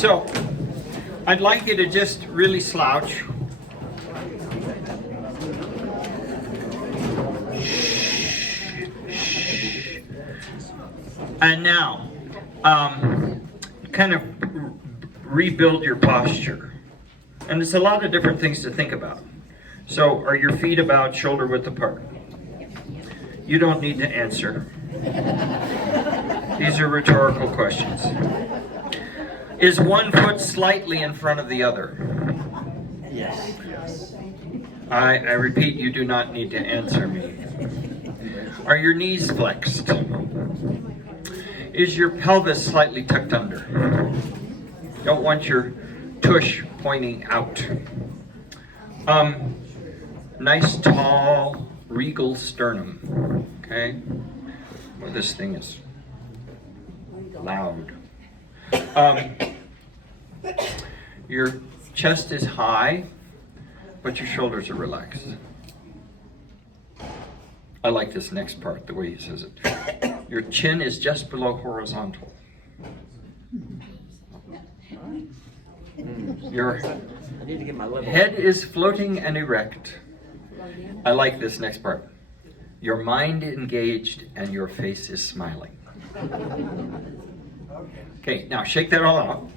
So, I'd like you to just really slouch. And now, kind of rebuild your posture. And there's a lot of different things to think about. So, are your feet about shoulder width apart? You don't need to answer. These are rhetorical questions. Is one foot slightly in front of the other? Yes. I repeat, you do not need to answer me. Are your knees flexed? Is your pelvis slightly tucked under? Don't want your tush pointing out. Nice, tall, regal sternum. Okay? Well, this thing is loud. Your chest is high, but your shoulders are relaxed. I like this next part, the way he says it. Your chin is just below horizontal. Your head is floating and erect. I like this next part. Your mind engaged and your face is smiling. Okay, now shake that all out.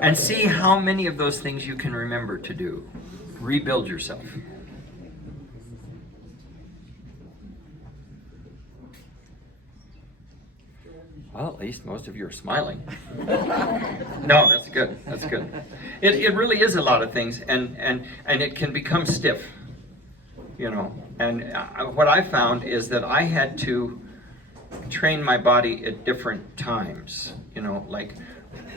And see how many of those things you can remember to do. Rebuild yourself. Well, at least most of you are smiling. No, that's good. That's good. It really is a lot of things, and it can become stiff, you know. And what I found is that I had to train my body at different times. You know, like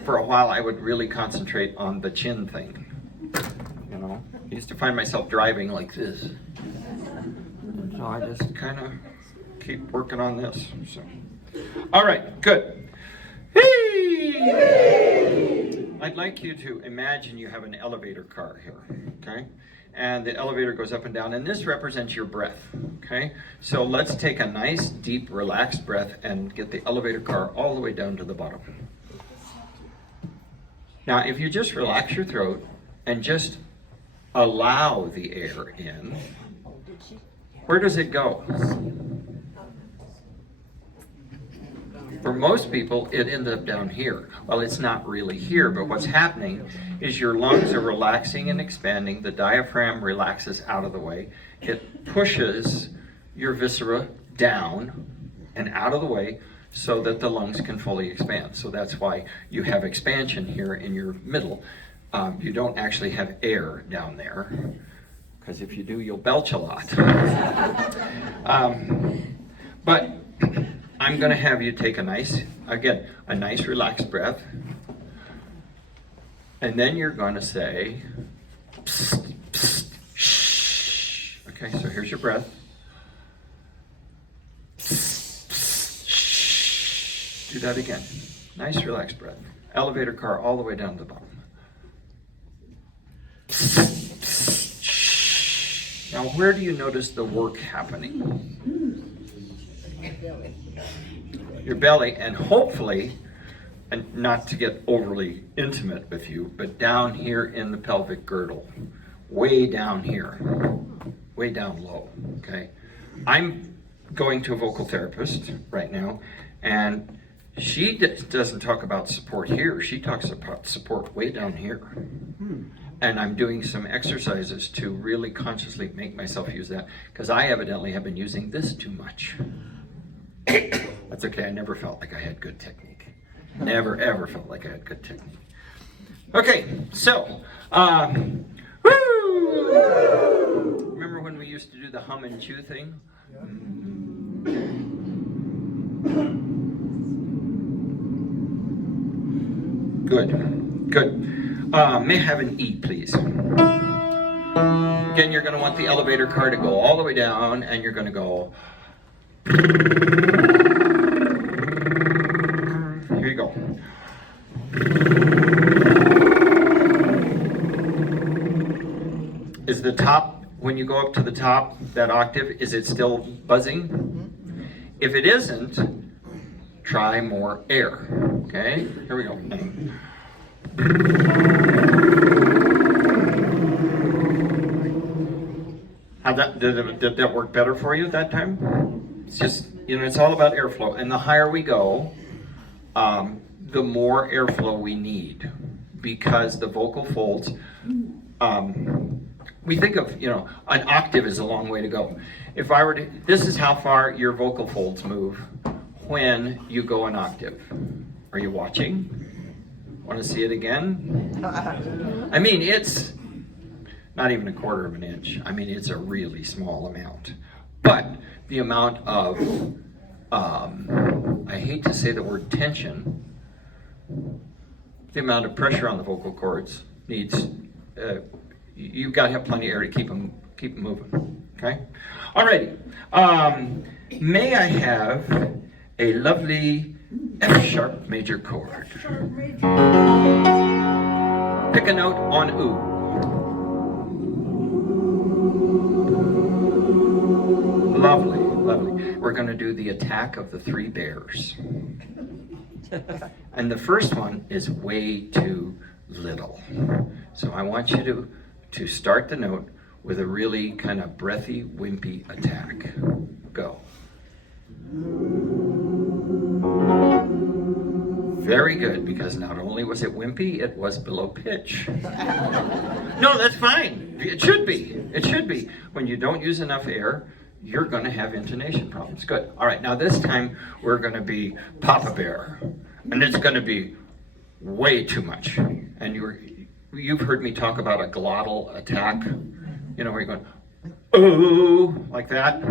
for a while I would really concentrate on the chin thing. You know, I used to find myself driving like this. So I just kind of keep working on this. So. All right, good. Hey! I'd like you to imagine you have an elevator car here, okay? And the elevator goes up and down, and this represents your breath, okay? So let's take a nice, deep, relaxed breath and get the elevator car all the way down to the bottom. Now, if you just relax your throat and just allow the air in, where does it go? For most people, it ends up down here. Well, it's not really here, but what's happening is your lungs are relaxing and expanding. The diaphragm relaxes out of the way. It pushes your viscera down and out of the way so that the lungs can fully expand. So that's why you have expansion here in your middle. You don't actually have air down there, because if you do, you'll belch a lot. But I'm going to have you take a nice relaxed breath. And then you're going to say, psst, psst, shh. Okay, so here's your breath. Psst, psst, shh. Do that again. Nice relaxed breath. Elevator car all the way down to the bottom. Psst, psst, shh. Now, where do you notice the work happening? Your belly, and hopefully, and not to get overly intimate with you, but down here in the pelvic girdle, way down here, way down low, okay? I'm going to a vocal therapist right now, and she doesn't talk about support here, she talks about support way down here. And I'm doing some exercises to really consciously make myself use that, because I evidently have been using this too much. That's okay, I never felt like I had good technique. Never ever felt like I had good technique. Okay, so, woo! Remember when we used to do the hum and chew thing? Good, good. May I have an E, please? Again, you're going to want the elevator car to go all the way down, and you're going to go. Here you go. Is the top, when you go up to the top, that octave, is it still buzzing? If it isn't, try more air. Okay, here we go. Did that work better for you that time? It's just, it's all about airflow. And the higher we go, the more airflow we need, because the vocal folds, we think of, an octave is a long way to go. If I were to, this is how far your vocal folds move when you go an octave. Are you watching? Want to see it again? I mean, it's not even 1/4 of an inch. I mean, it's a really small amount. But the amount of, I hate to say the word tension, the amount of pressure on the vocal cords needs, you've got to have plenty of air to keep them moving. Okay? Alrighty. May I have a lovely F sharp major chord? Pick a note on ooh. Lovely, lovely. We're going to do the attack of the 3 bears. And the first one is way too little. So I want you to start the note with a really kind of breathy, wimpy attack. Go. Very good, because not only was it wimpy, it was below pitch. No, that's fine. It should be. It should be. When you don't use enough air, you're going to have intonation problems. Good. All right, now this time we're going to be Papa Bear. And it's going to be way too much. And you've heard me talk about a glottal attack. Where you're going, ooh, like that.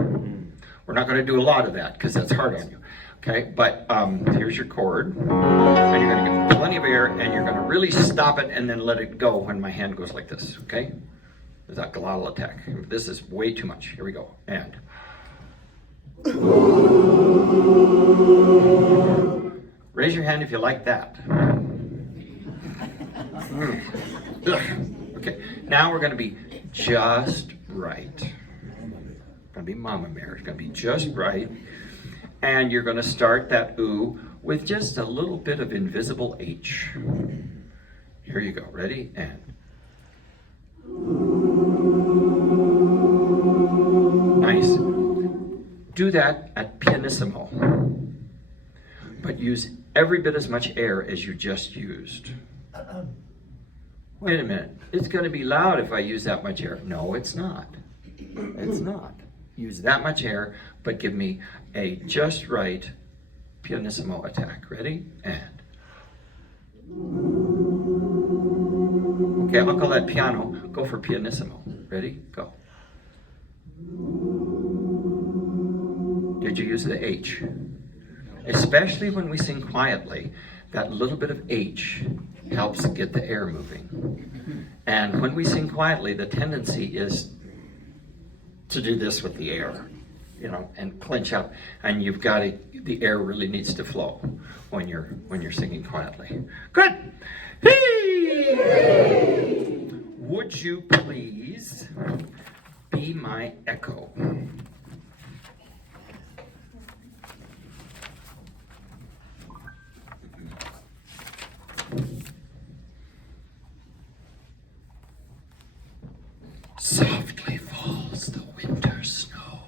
We're not going to do a lot of that because that's hard on you. Okay, but here's your chord. And you're going to give plenty of air, and you're going to really stop it and then let it go when my hand goes like this. Okay? There's that glottal attack. This is way too much. Here we go. And. Raise your hand if you like that. Okay, now we're going to be just right. Going to be Mama Bear. It's going to be just right. And you're going to start that ooh with just a little bit of invisible H. Here you go. Ready? And. Nice. Do that at pianissimo. But use every bit as much air as you just used. Wait a minute. It's going to be loud if I use that much air. No, it's not. It's not. Use that much air, but give me a just right pianissimo attack. Ready? And. Okay, I'll call that piano. Go for pianissimo. Ready? Go. Did you use the H? Especially when we sing quietly, that little bit of H helps get the air moving. And when we sing quietly, the tendency is to do this with the air, and clench up. And you've got to, the air really needs to flow when you're singing quietly. Good. Hey! Would you please be my echo? Softly falls the winter snow.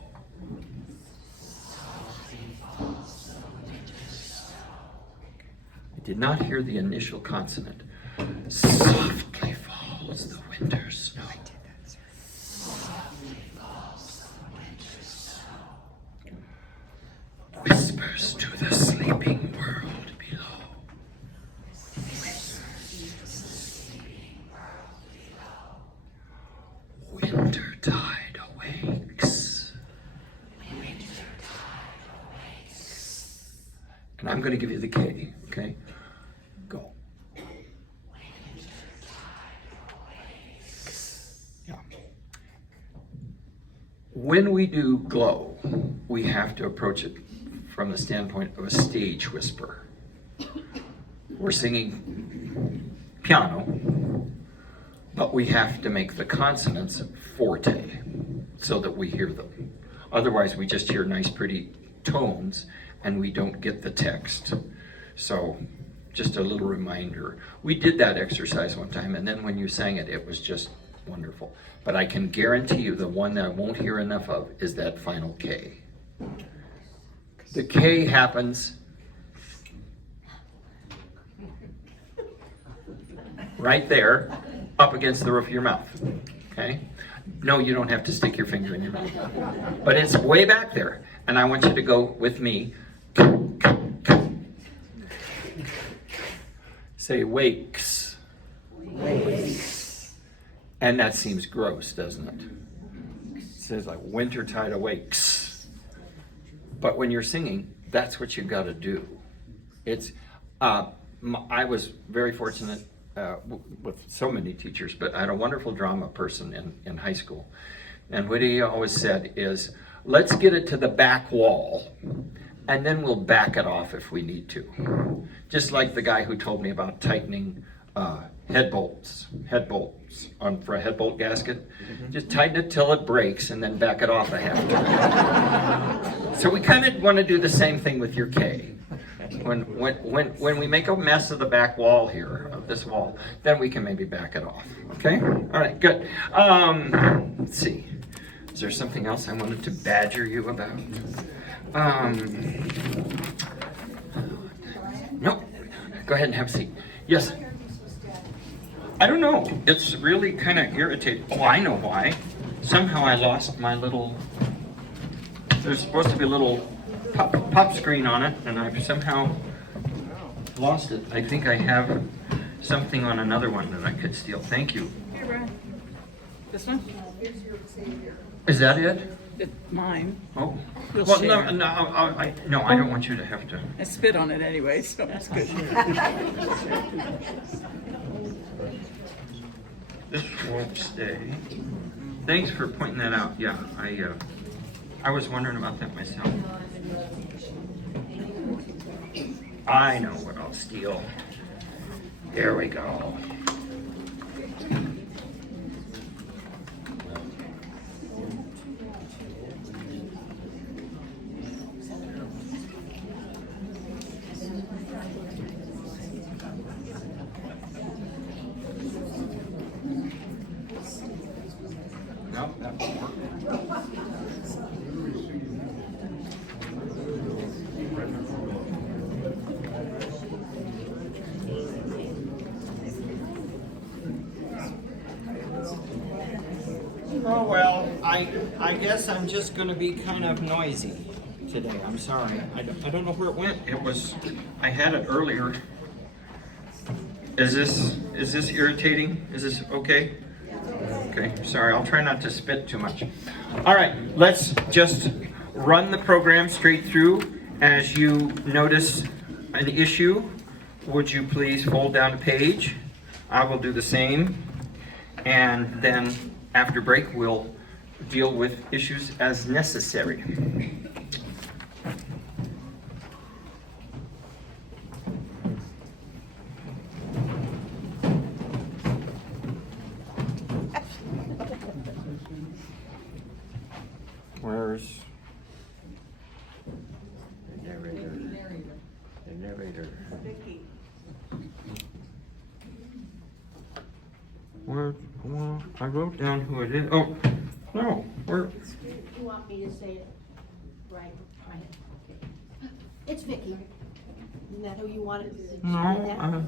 Softly falls the winter snow. I did not hear the initial consonant. Softly falls the winter snow. Softly falls the winter snow. Whispers to the sleeping world below. Wintertide awakes. Wintertide awakes. And I'm going to give you the K, okay? Go. Wintertide awakes. Yeah. When we do glow, we have to approach it from the standpoint of a stage whisper. We're singing piano, but we have to make the consonants forte so that we hear them. Otherwise, we just hear nice, pretty tones, and we don't get the text. So just a little reminder. We did that exercise one time, and then when you sang it, it was just wonderful. But I can guarantee you the one that I won't hear enough of is that final K. The K happens right there, up against the roof of your mouth, okay? No, you don't have to stick your finger in your mouth. But it's way back there, and I want you to go with me. Say wakes. Wakes. And that seems gross, doesn't it? It says like wintertide awakes. But when you're singing, that's what you've got to do. It's. I was very fortunate with so many teachers, but I had a wonderful drama person in high school. And what he always said is, let's get it to the back wall, and then we'll back it off if we need to. Just like the guy who told me about tightening head bolts for a head bolt gasket. Just tighten it till it breaks and then back it off a half time. So we kind of want to do the same thing with your K. When we make a mess of the back wall here, of this wall, then we can maybe back it off. Okay? All right, good. Let's see. Is there something else I wanted to badger you about? No. Go ahead and have a seat. Yes. I don't know. It's really kind of irritating. Oh, I know why. Somehow I lost my little. There's supposed to be a little pop screen on it, and I've somehow lost it. I think I have something on another one that I could steal. Thank you. Here, Brian. This one? Is that it? It's mine. Oh. We'll Well, share. no, I don't want you to have to. I spit on it anyway, so it's good. This won't stay. Thanks for pointing that out. Yeah, I was wondering about that myself. I know what I'll steal. There we go. Nope, that won't work. Oh well, I guess I'm just going to be kind of noisy today. I'm sorry. I don't know where it went. I had it earlier. Is this irritating? Is this okay? Okay, sorry. I'll try not to spit too much. All right, let's just run the program straight through. As you notice an issue, would you please fold down a page? I will do the same, and then after break, we'll deal with issues as necessary. Where's the narrator? The narrator. Where? Well, I wrote down who it is. Oh, no. Where? You want me to say it? Right. Okay. It's Vicky. Isn't that who you wanted to say? No,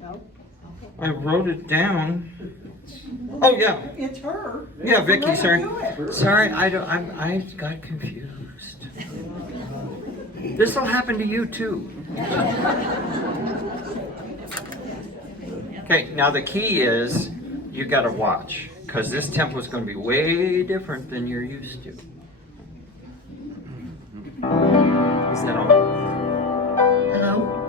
No? Okay. I wrote it down. Oh yeah. It's her. Yeah, Vicky. Let her Sorry. do it. Sorry, I got confused. This will happen to you too. Okay, now the key is you got to watch, because this tempo is going to be way different than you're used to. Is that all? Hello?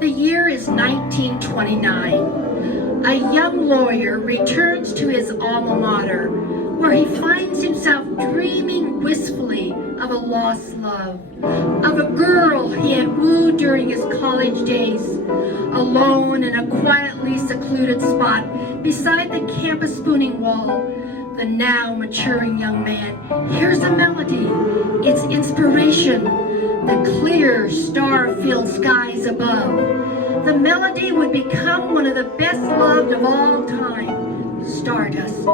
The year is 1929. A young lawyer returns to his alma mater, where he finds himself dreaming wistfully of a lost love, of a girl he had wooed during his college days, alone in a quietly secluded spot beside the campus spooning wall. The now maturing young man hears a melody. It's inspiration. The clear, star-filled skies above. The melody would become one of the best loved of all time, Stardust.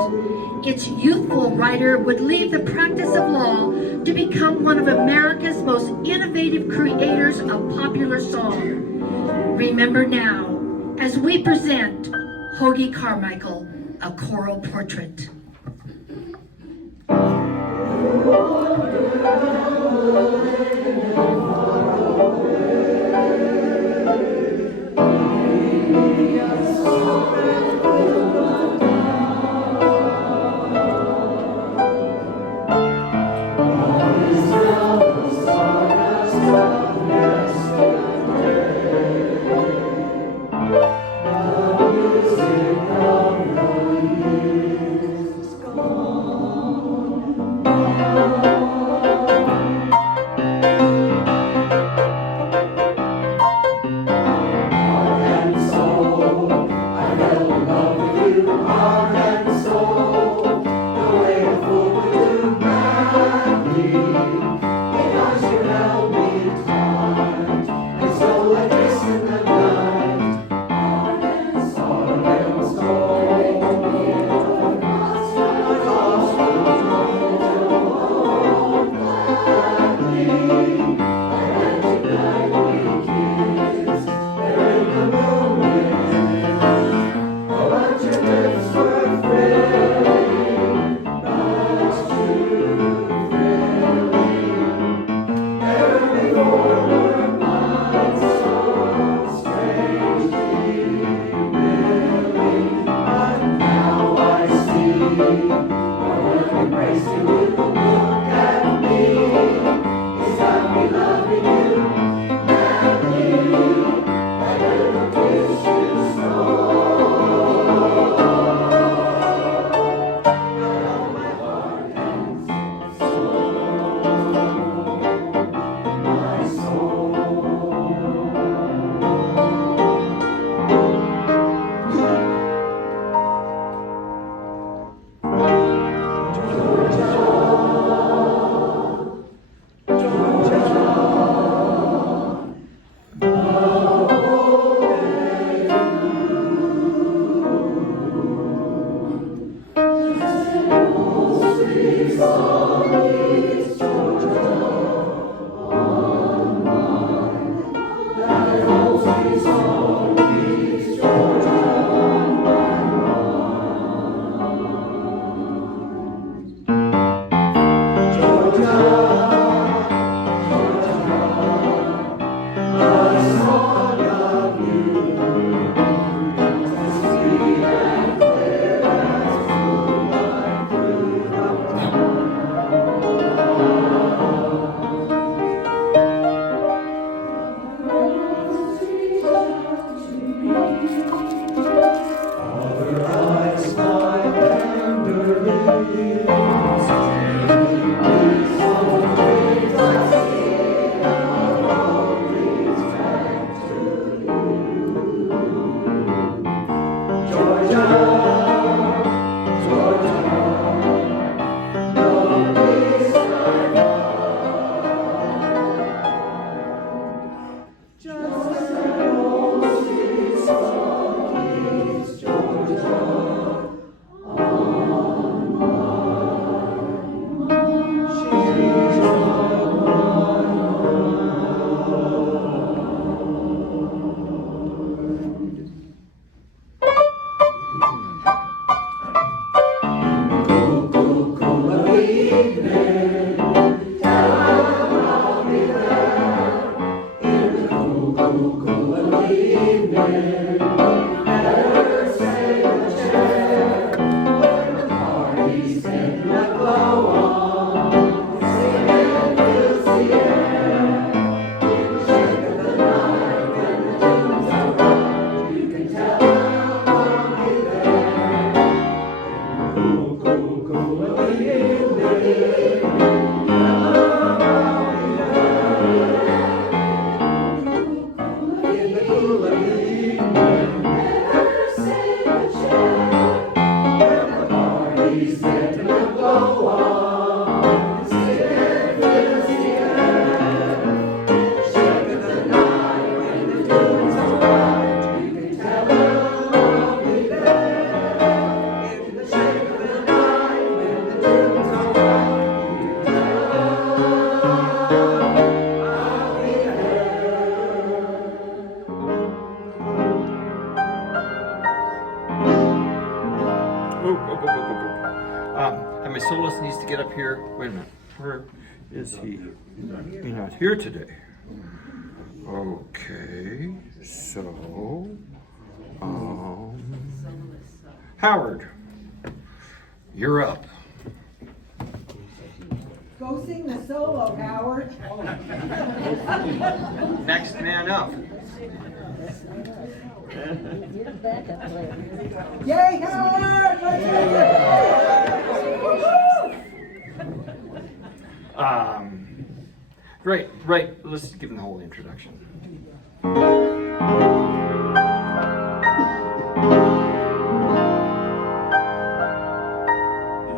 Its youthful writer would leave the practice of law to become one of America's most innovative creators of popular song. Remember now, as we present Hoagie Carmichael, A Choral Portrait. And my soloist needs to get up here. Wait a minute. Where is he? He's not here today. Okay, so Howard, you're up. Go sing the solo, Howard. Next man up. Yay, Howard! Right. Let's give him the whole introduction.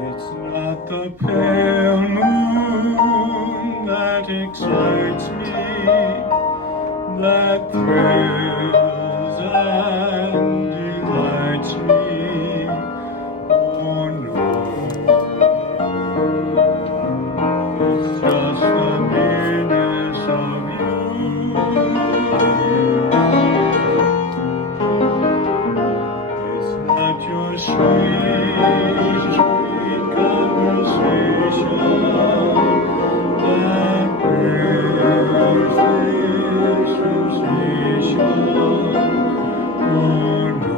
It's not the pale moon that excites me, that thrills and delights me. Oh no, it's just the nearness of you. It's not your sweet conversation that brings this sensation. Oh no,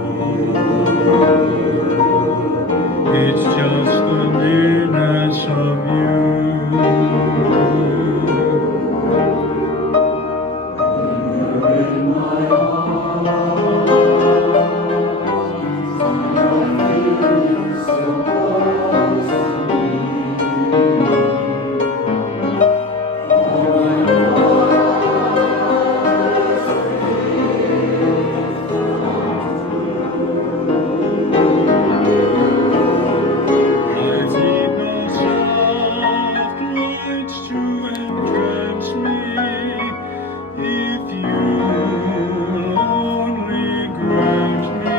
it's just the nearness of you. In my arms, so close to me. I need no soft lights to entrance me, if you only grant me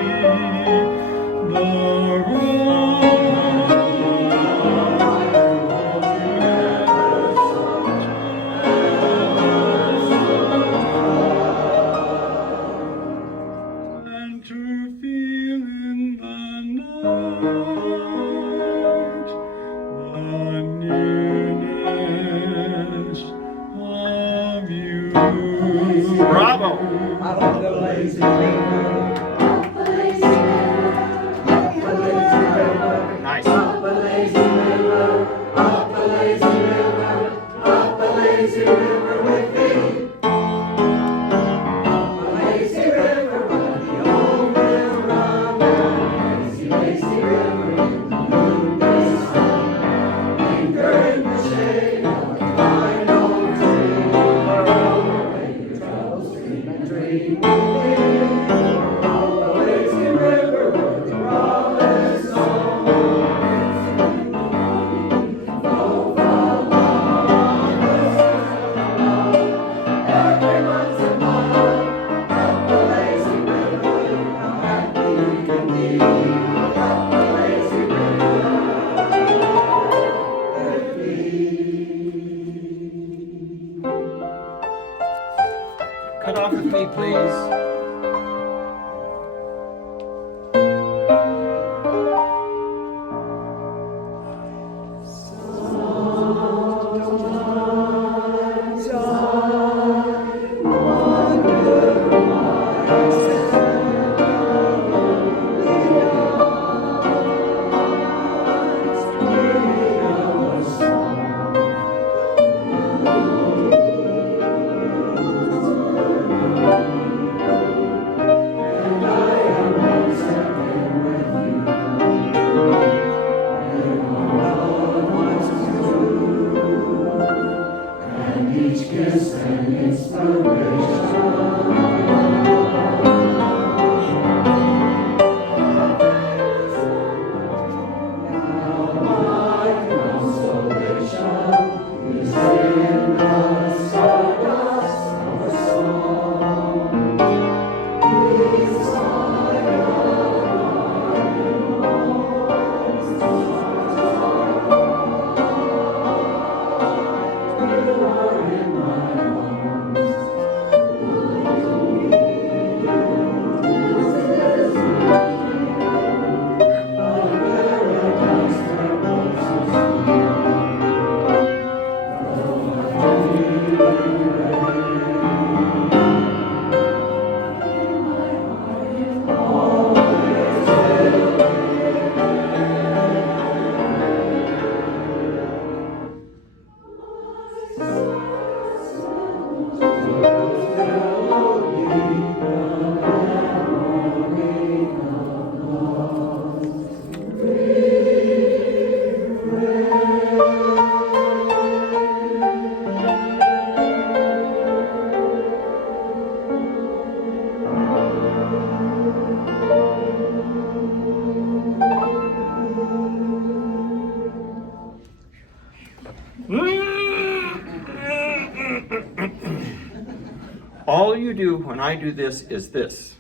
all you do when I do this is this.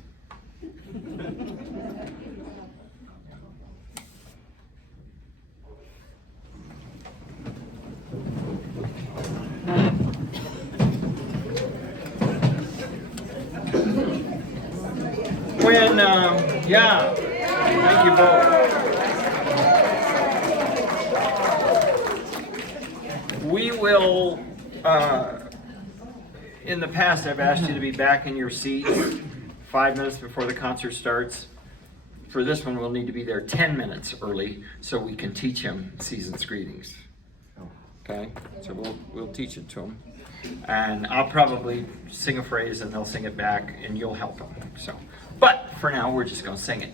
When, yeah, thank you both. We will, in the past, I've asked you to be back in your seats 5 minutes before the concert starts. For this one, we'll need to be there 10 minutes early so we can teach him season's greetings. Okay, so we'll teach it to him. And I'll probably sing a phrase and they'll sing it back and you'll help them. So, but for now, we're just going to sing it.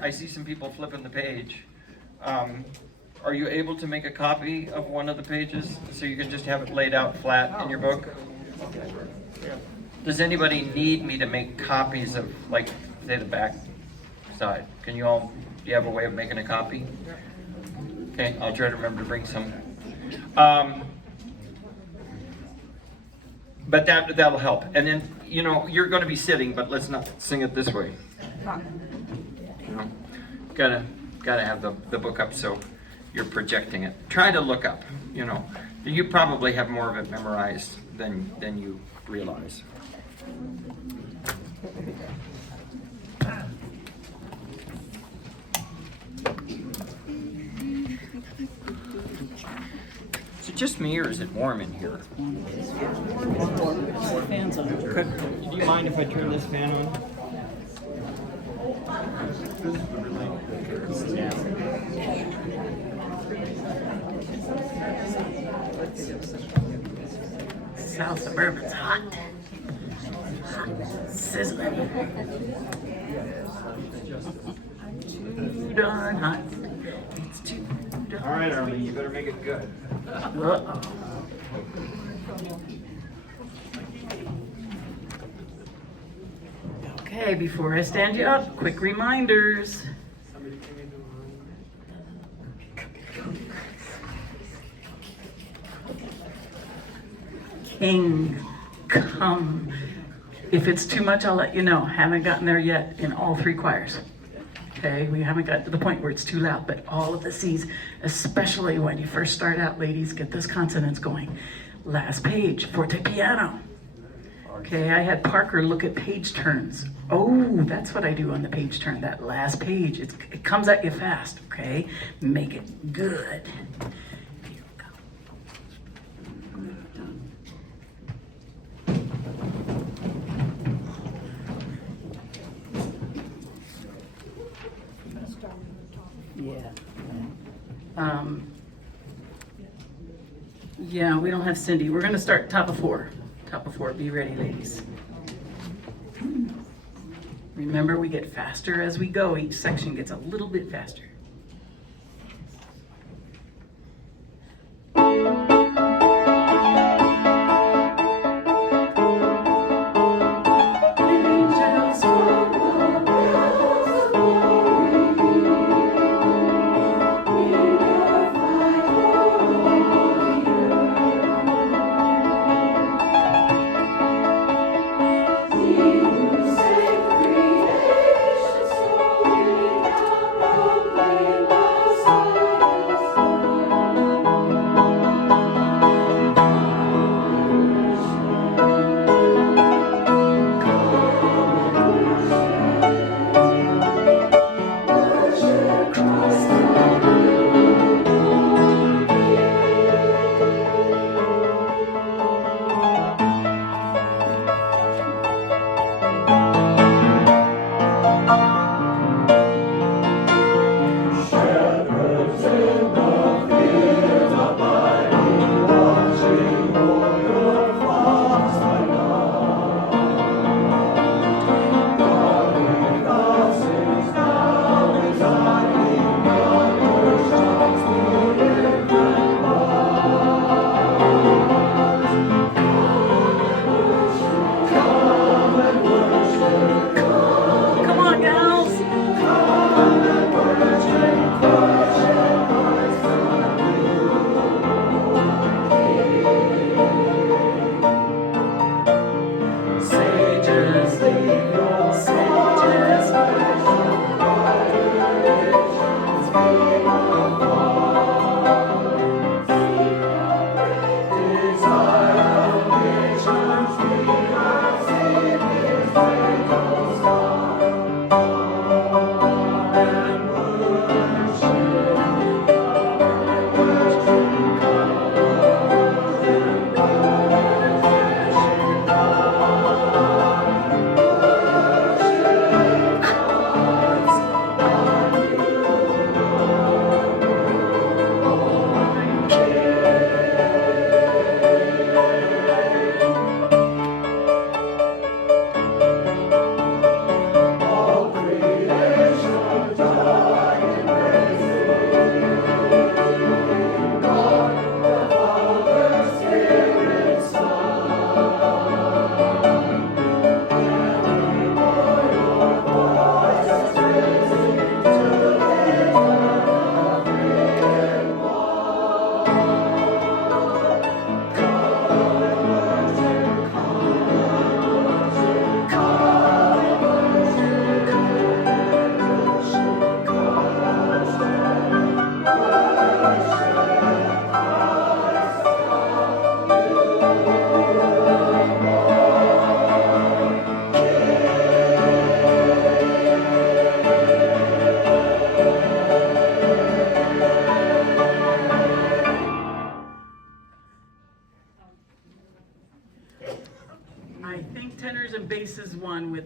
I see some people flipping the page. Are you able to make a copy of one of the pages so you can just have it laid out flat in your book? Does anybody need me to make copies of, like, say, the back side? Do you have a way of making a copy? Okay, I'll try to remember to bring some. But that'll help. And then, you're going to be sitting, but let's not sing it this way. Gotta have the book up so you're projecting it. Try to look up. You probably have more of it memorized than you realize. Is it just me or is it warm in here? Fans on. Do you mind if I turn this fan on? South Suburban's hot. Sizzling. Too darn hot. It's too darn. All right, Arlene, you better make it good. Uh-oh. Okay, before I stand you up, quick reminders. King, come. If it's too much, I'll let you know. Haven't gotten there yet in all three choirs. Okay, we haven't got to the point where it's too loud, but all of the C's, especially when you first start out, ladies, get those consonants going. Last page, forte piano. Okay, I had Parker look at page turns. Oh, that's what I do on the page turn, that last page. It comes at you fast, okay? Make it good. Here we go. Yeah, we don't have Cindy. We're gonna start top of four. Top of four, be ready, ladies. Remember, we get faster as we go. Each section gets a little bit faster.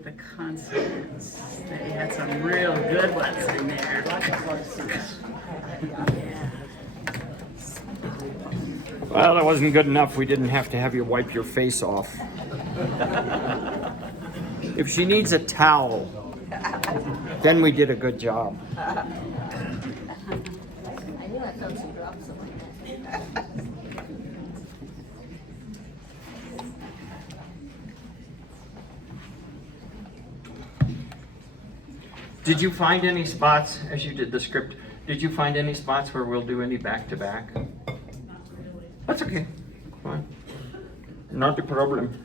with the consonants. They had some real good ones in there. Yeah. Well, that wasn't good enough. We didn't have to have you wipe your face off. If she needs a towel, then we did a good job. I knew I felt some drops of that. Did you find any spots, as you did the script, did you find any spots where we'll do any back-to-back? Not really. That's okay. Fine. Not a problem.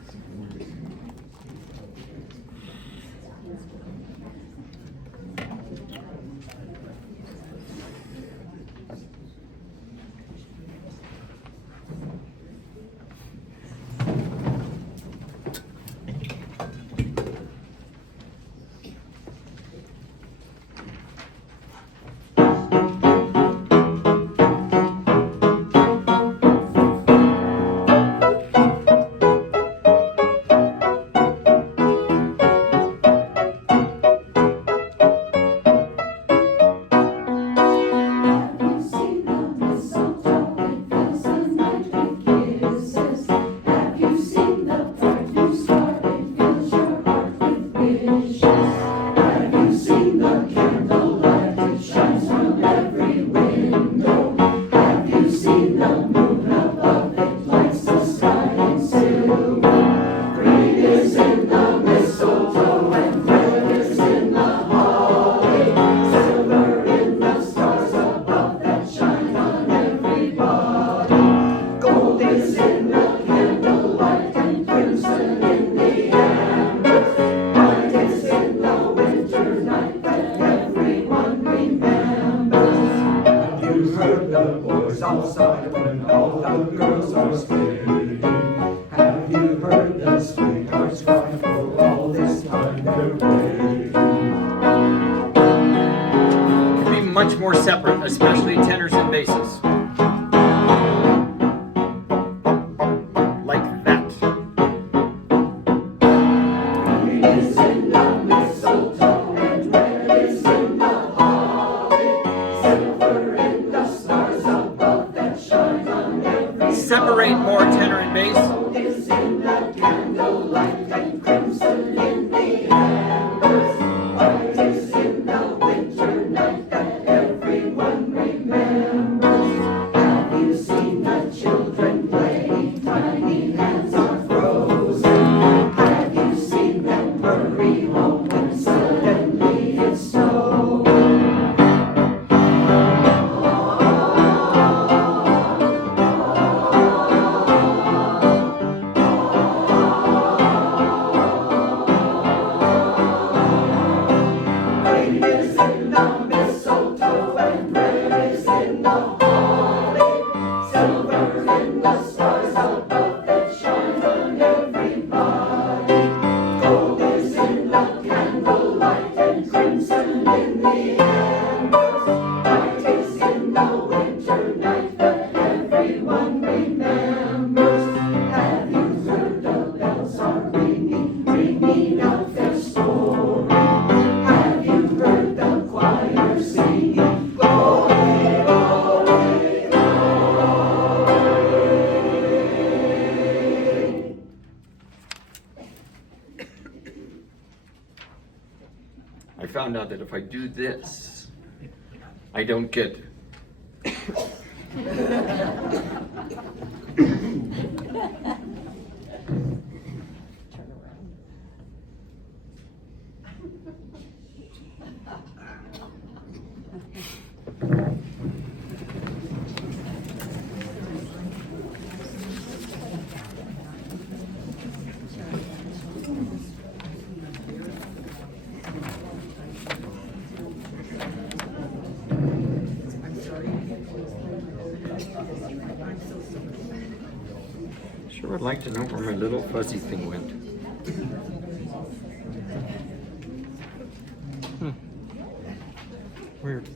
Outside when all the girls are skating. Have you heard the sweethearts cry for all this time they're waiting? Could be much more separate, especially tenors and basses. Like that. Green is in the mistletoe and red is in the holly. Silver in the stars above that shine on every Separate more tenor and bass. gold is in the candlelight and crimson in the embers. White is in the winter night that everyone remembers. Have you seen the children play? Tiny hands are frozen. Have you seen them hurry home when suddenly it snows? Green is in the mistletoe and red is in the holly. Silver in the stars above that shine on everybody. Gold is in the candlelight and crimson in the embers. White is in the winter night that everyone remembers. Have you heard the bells are ringing, ringing out their story? Have you heard the choir singing, glory, glory, glory? I found out that if I do this, I don't get. Sure would like to know where my little fuzzy thing went. Weird.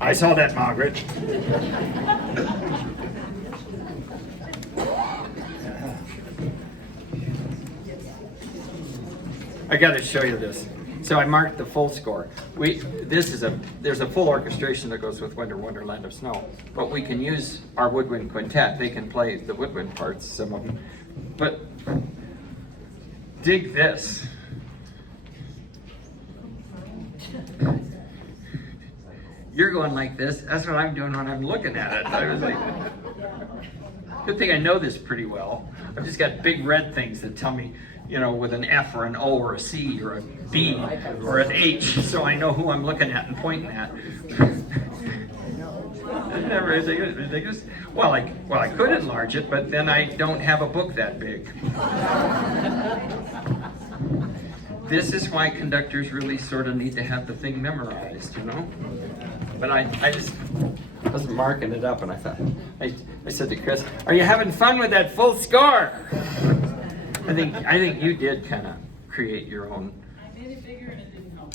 I saw that, Margaret. I got to show you this. So I marked the full score. There's a full orchestration that goes with Winter Wonderland of Snow, but we can use our woodwind quintet. They can play the woodwind parts, some of them. But dig this. You're going like this. That's what I'm doing when I'm looking at it. I was like, good thing I know this pretty well. I've just got big red things that tell me, you know, with an F or an O or a C or a B or an H, so I know who I'm looking at and pointing at. Ridiculous. Well, I could enlarge it, but then I don't have a book that big. This is why conductors really sort of need to have the thing memorized, you know? But I just was marking it up, and I thought, I said to Chris, "Are you having fun with that full score?" I think you did kind of create your own. I made it bigger and it didn't help.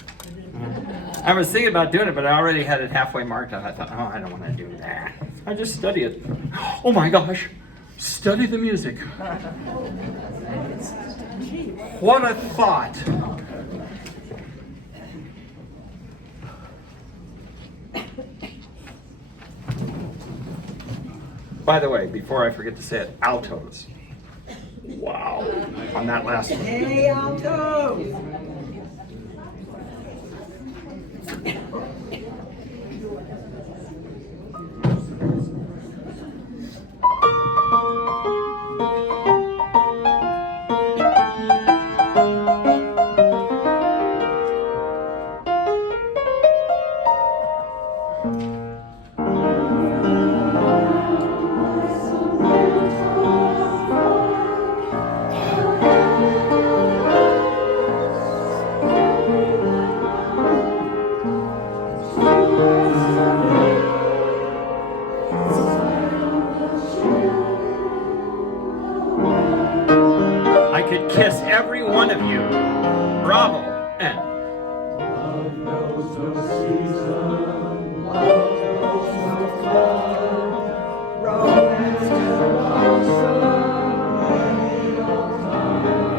I was thinking about doing it, but I already had it halfway marked out. I thought, oh, I don't want to do that. I just study it. Oh my gosh, study the music. What a thought. By the way, before I forget to say it, altos. Wow, on that last one. Hey, altos! could kiss every one of you. Bravo. And Love knows no season, love knows no flood, romance can blossom any old time.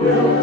We're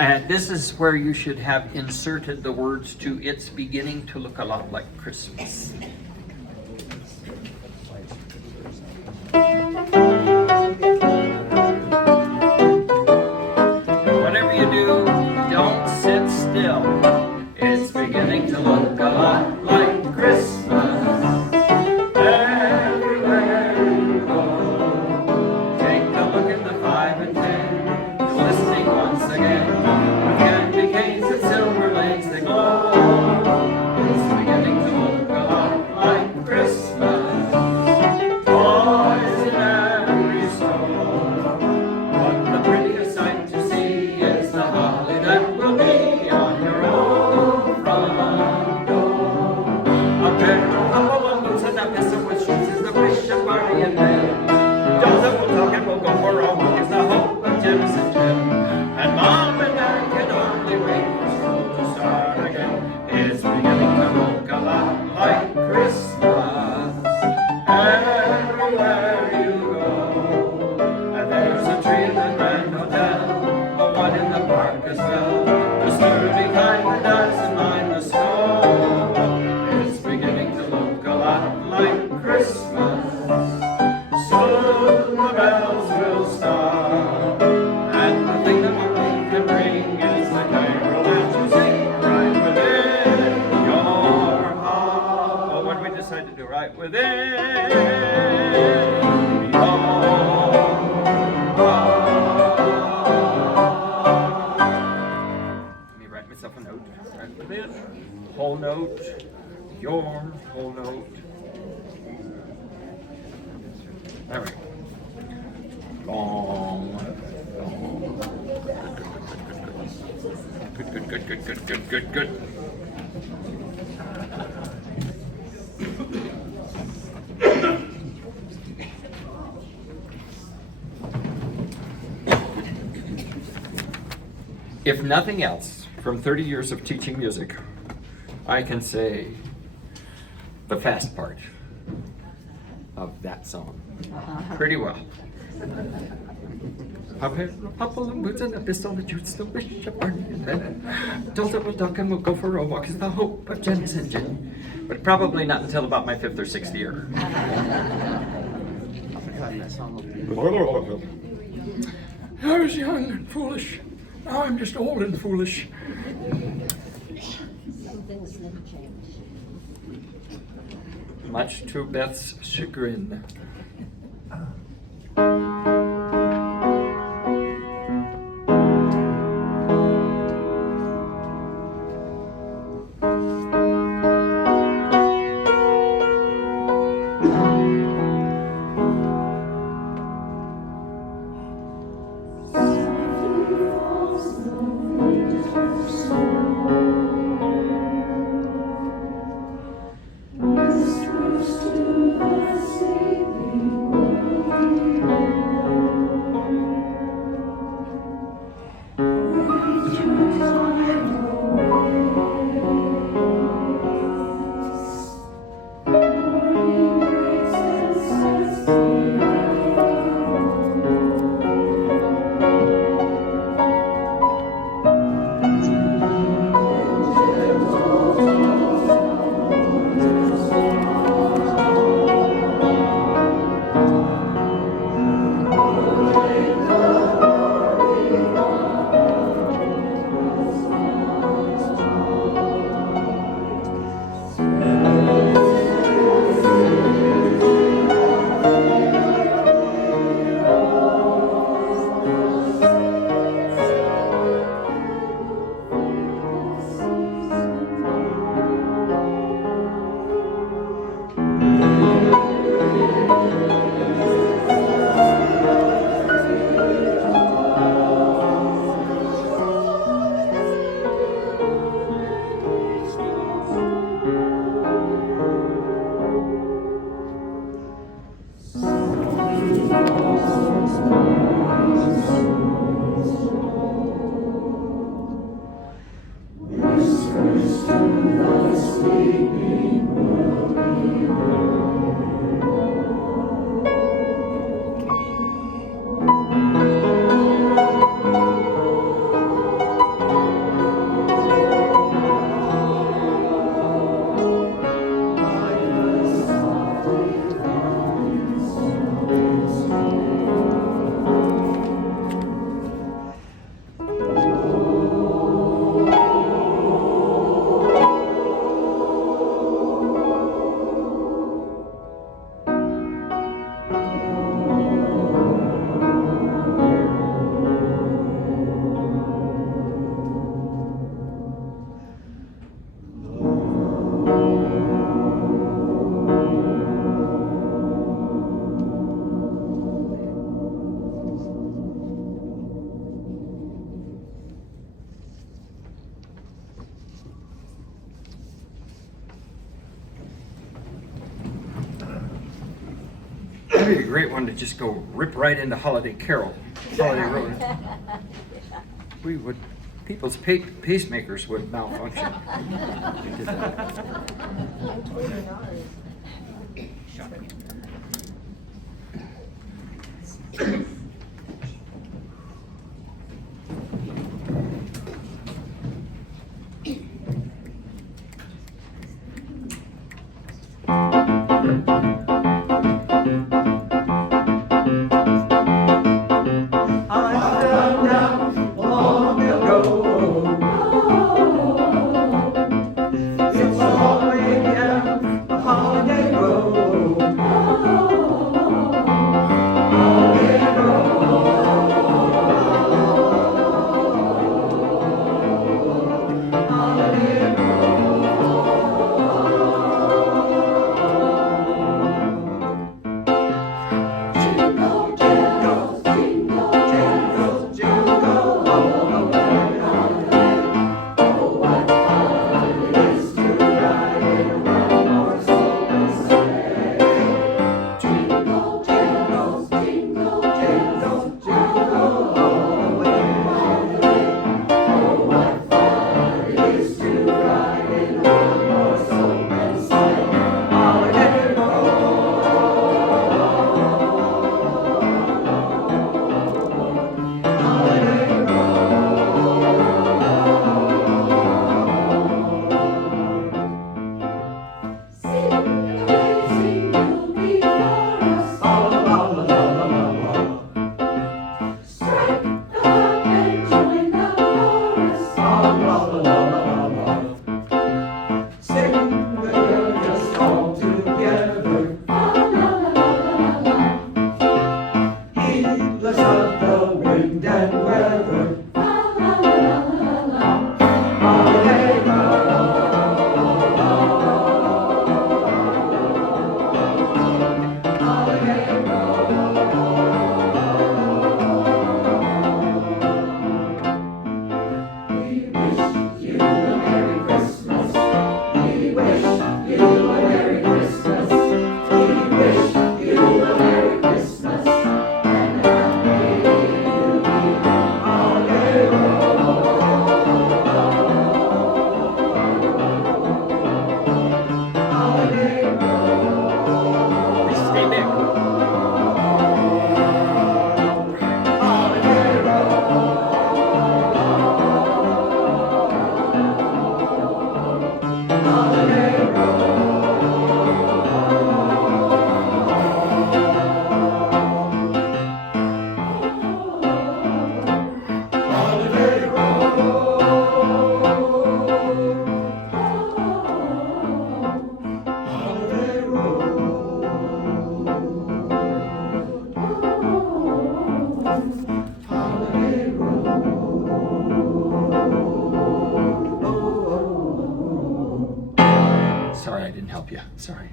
And this is where you should have inserted the words to "It's beginning to look a lot like Christmas." Whatever you do, don't sit still. It's beginning to look a lot like Christmas. Everywhere you go, take a look at the 5 and 10, glistening once again. With candy canes and silver lanes that glow. It's beginning to look a lot like Christmas. Toys in every store. But the prettiest sight to see is the holly that will be on your own front door. A pair of humble balloons and a pistol with shoes is the wish of Barney and Ben. Dolls that will talk and will go for whole note. All right. Good. If nothing else, from 30 years of teaching music, I can say the fast part of that song pretty well. Papa and boots and a pistol that shoots the wish upon his head. Don't double duck and we'll go for a walk is the hope of Janice and Jen. But probably not until about my 5th or 6th year. I was young and foolish. Now I'm just old and foolish. Some things never change. Much to Beth's chagrin. That'd be a great one to just go rip right into Holiday Carol, Holiday Road. We would, people's pacemakers would malfunction. We did that. Including ours. Holiday road. of the wind and weather. Holiday Stay big. Sorry, I didn't help you. Sorry.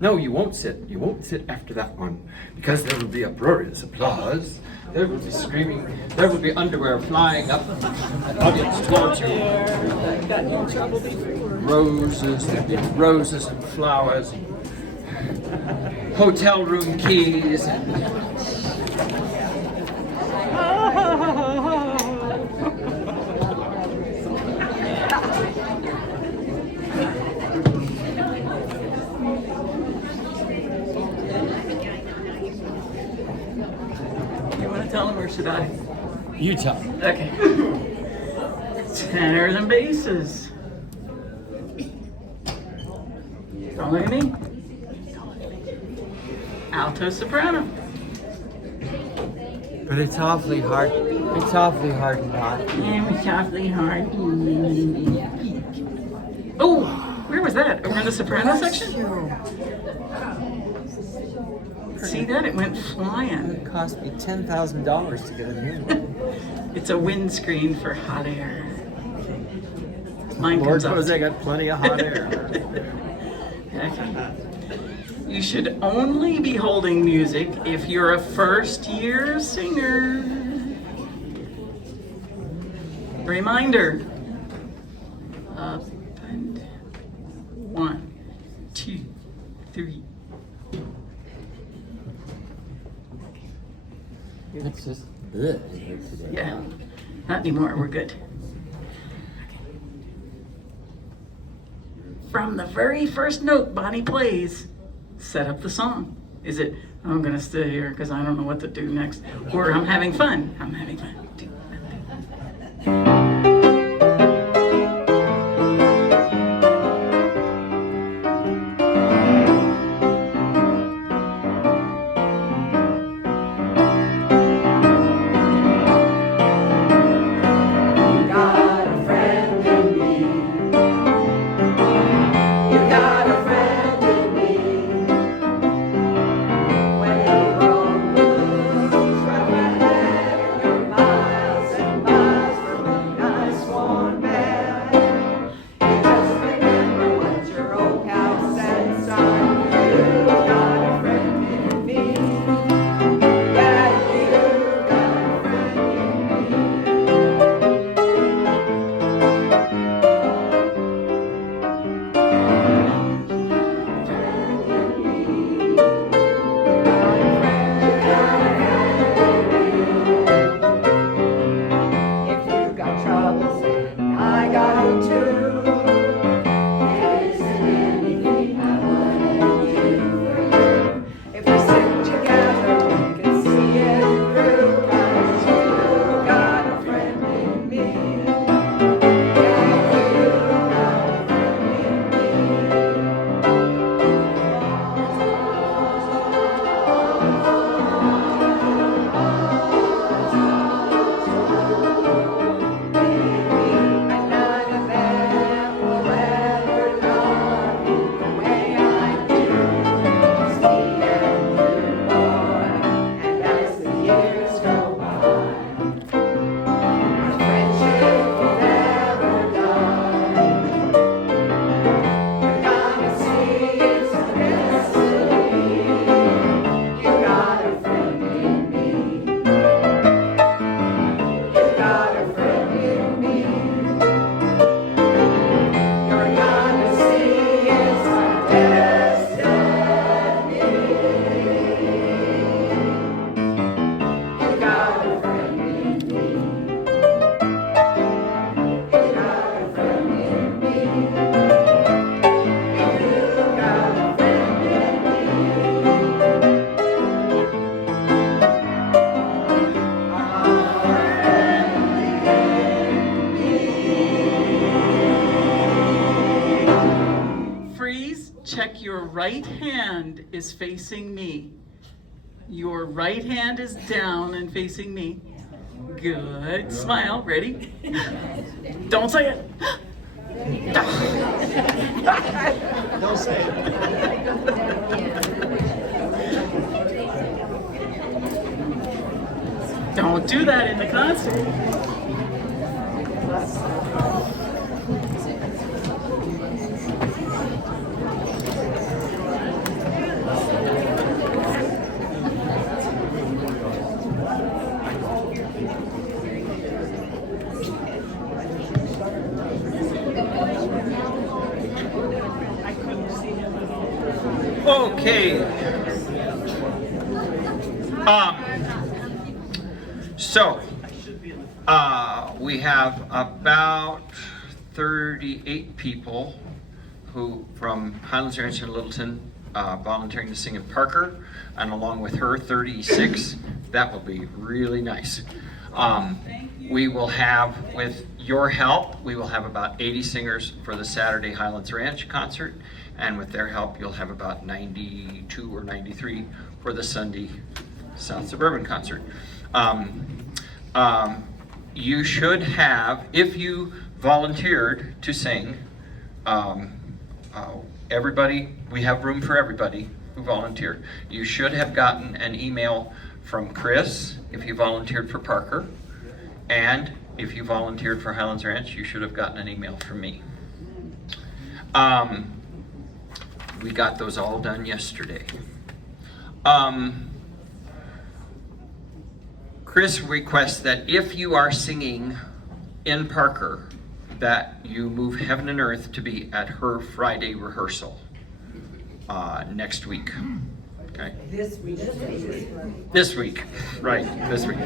No, you won't sit. You won't sit after that one because there will be uproarious applause. There will be screaming. There will be underwear flying up an audience towards you. Got you in trouble before. Roses and flowers, hotel room keys. You want to tell them or should I? You tell. Okay. Tenors and basses. Don't look at me. Alto soprano. But it's awfully hard. It's awfully hard not. And softly hard. Oh, where was that? Over in the soprano section? See that? It went flying. It cost me $10,000 to get a new one. It's a windscreen for hot air. Mine Lord comes up. knows I got plenty of hot air. Okay. You should only be holding music if you're a first-year singer. Reminder. Up and 1, 2, 3. It's just ugh, here today. Yeah, not anymore. We're good. From the very first note Bonnie plays, set up the song. Is it, I'm gonna stay here because I don't know what to do next, or I'm having fun? I'm having fun. You got a friend in me. You got a friend in me. When the road moves rough ahead, you're miles right hand is facing me. Your right hand is down and facing me. Good. Smile. Ready? Don't say it. Don't say it. Don't do that in the concert. Okay. So, we have about 38 people who, from Highlands Ranch and Littleton, volunteering to sing in Parker, and along with her, 36. That will be really nice. We will have, with your help, we will have about 80 singers for the Saturday Highlands Ranch concert, and with their help, you'll have about 92 or 93 for the Sunday South Suburban concert. You should have, if you volunteered to sing, everybody, we have room for everybody who volunteered. You should have gotten an email from Chris if you volunteered for Parker, and if you volunteered for Highlands Ranch, you should have gotten an email from me. We got those all done yesterday. Chris requests that if you are singing in Parker, that you move heaven and earth to be at her Friday rehearsal next week. Okay? This week. This week, right, this week.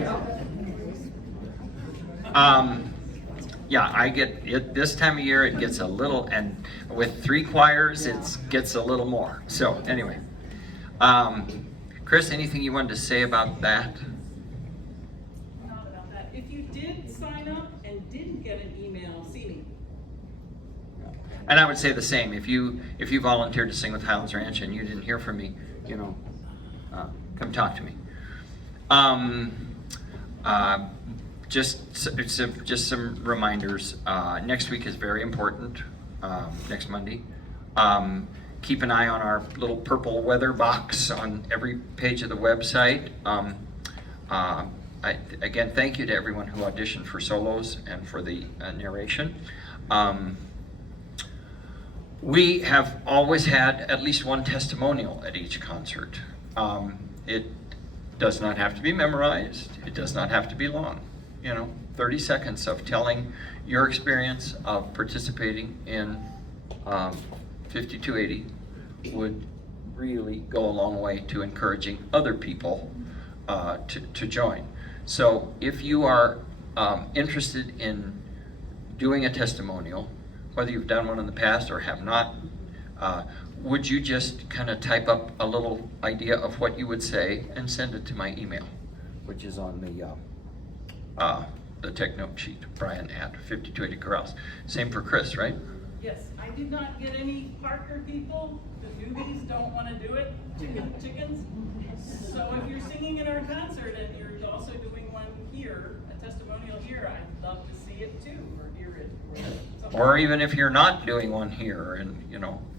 Yeah, I get it this time of year, it gets a little, and with 3 choirs, it gets a little more. So anyway, Chris, anything you wanted to say about that? Not about that. If you did sign up and didn't get an email, see me. And I would say the same. If you volunteered to sing with Highlands Ranch and you didn't hear from me, come talk to me. Just some reminders. Next week is very important. Next Monday. Keep an eye on our little purple weather box on every page of the website. Again, thank you to everyone who auditioned for solos and for the narration. We have always had at least one testimonial at each concert. It does not have to be memorized. It does not have to be long. 30 seconds of telling your experience of participating in 5280 would really go a long way to encouraging other people to join. So if you are interested in doing a testimonial, whether you've done one in the past or have not, would you just kind of type up a little idea of what you would say and send it to my email, which is on the tech note sheet, Brian at 5280 Corrals. Same for Chris, right? Yes, I did not get any Parker people. The newbies don't want to do it. Chickens. So if you're singing in our concert and you're also doing one here, a testimonial here, I'd love to see it too, or hear it. Or even if you're not doing one here, and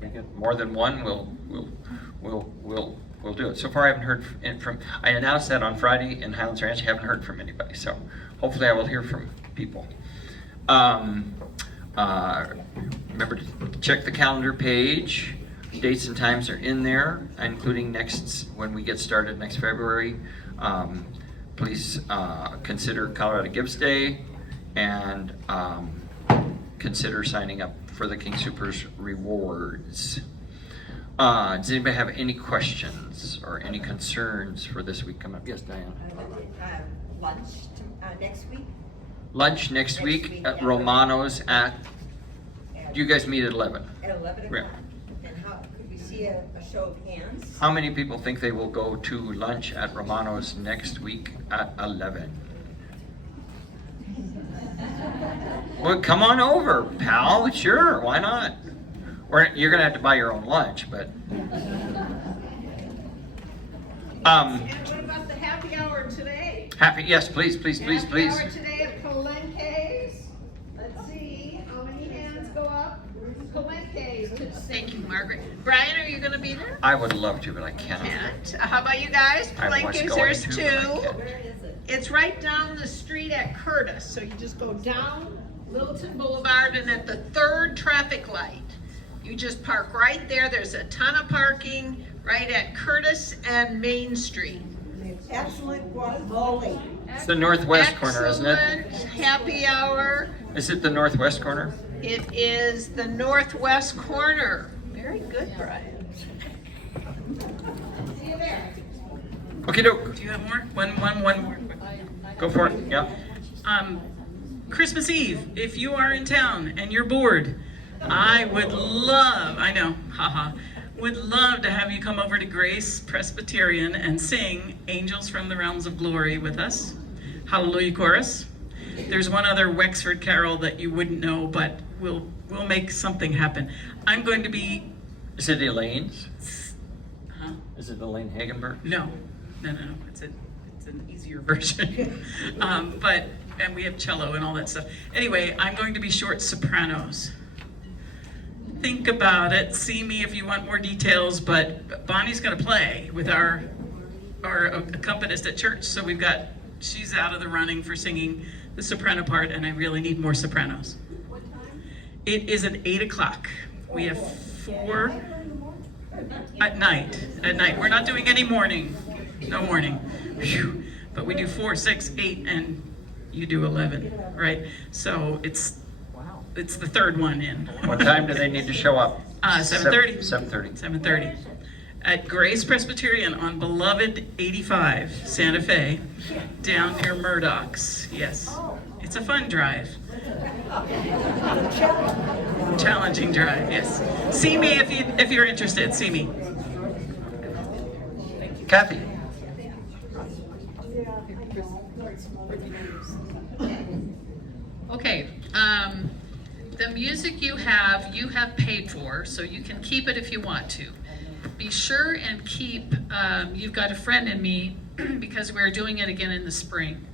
we get more than one, we'll do it. So far, I haven't heard from. I announced that on Friday in Highlands Ranch. I haven't heard from anybody, so hopefully I will hear from people. Remember to check the calendar page. Dates and times are in there, including when we get started next February. Please consider Colorado Gives Day, and consider signing up for the King Supers rewards. Does anybody have any questions or any concerns for this week coming up? Yes, Diane. Lunch next week? Lunch next week at Romano's at. You guys meet at 11. At 11 o'clock? Yeah. And how, could we see a show of hands? How many people think they will go to lunch at Romano's next week at 11? Well, come on over, pal. Sure, why not? Or you're gonna have to buy your own lunch, but. And what about the happy hour today? Yes, please. Happy hour today at Palenques. Let's see, how many hands go up? Palenques. Thank you, Margaret. Brian, are you gonna be there? I would love to, but I cannot. Can't. How about you guys? I was Palenques, going there's to, two. but I can't. Where is it? It's right down the street at Curtis. So you just go down Littleton Boulevard and at the third traffic light, you just park right there. There's a ton of parking right at Curtis and Main Street. Excellent guacamole. It's the northwest corner, isn't it? Excellent happy hour. Is it the northwest corner? It is the northwest corner. Very good, Brian. See you there. Okay, doke. Do you have more? One more. Go for it. Yeah. Christmas Eve, if you are in town and you're bored, I would love, I know, would love to have you come over to Grace Presbyterian and sing Angels from the Realms of Glory with us. Hallelujah Chorus. There's one other Wexford carol that you wouldn't know, but we'll make something happen. I'm going to be... Is it Elaine's? Huh? Is it Elaine Hagenberg? No. It's an easier version. And we have cello and all that stuff. Anyway, I'm going to be short sopranos. Think about it. See me if you want more details. But Bonnie's going to play with our accompanist at church. So she's out of the running for singing the soprano part, and I really need more sopranos. What time? It is at 8:00. We have 4 at night. We're not doing any morning. No morning. Whew. But we do 4, 6, 8, and you do 11, right? So it's the third one in. What time do they need to show up? 7:30. 7:30. 7:30. At Grace Presbyterian on Beloved 85, Santa Fe, down near Murdoch's. Yes. It's a fun drive. Challenging drive, yes. See me if you're interested. See me. Kathy. Okay, the music you have paid for, so you can keep it if you want to. Be sure and keep, You've Got a Friend in Me, because we're doing it again in the spring.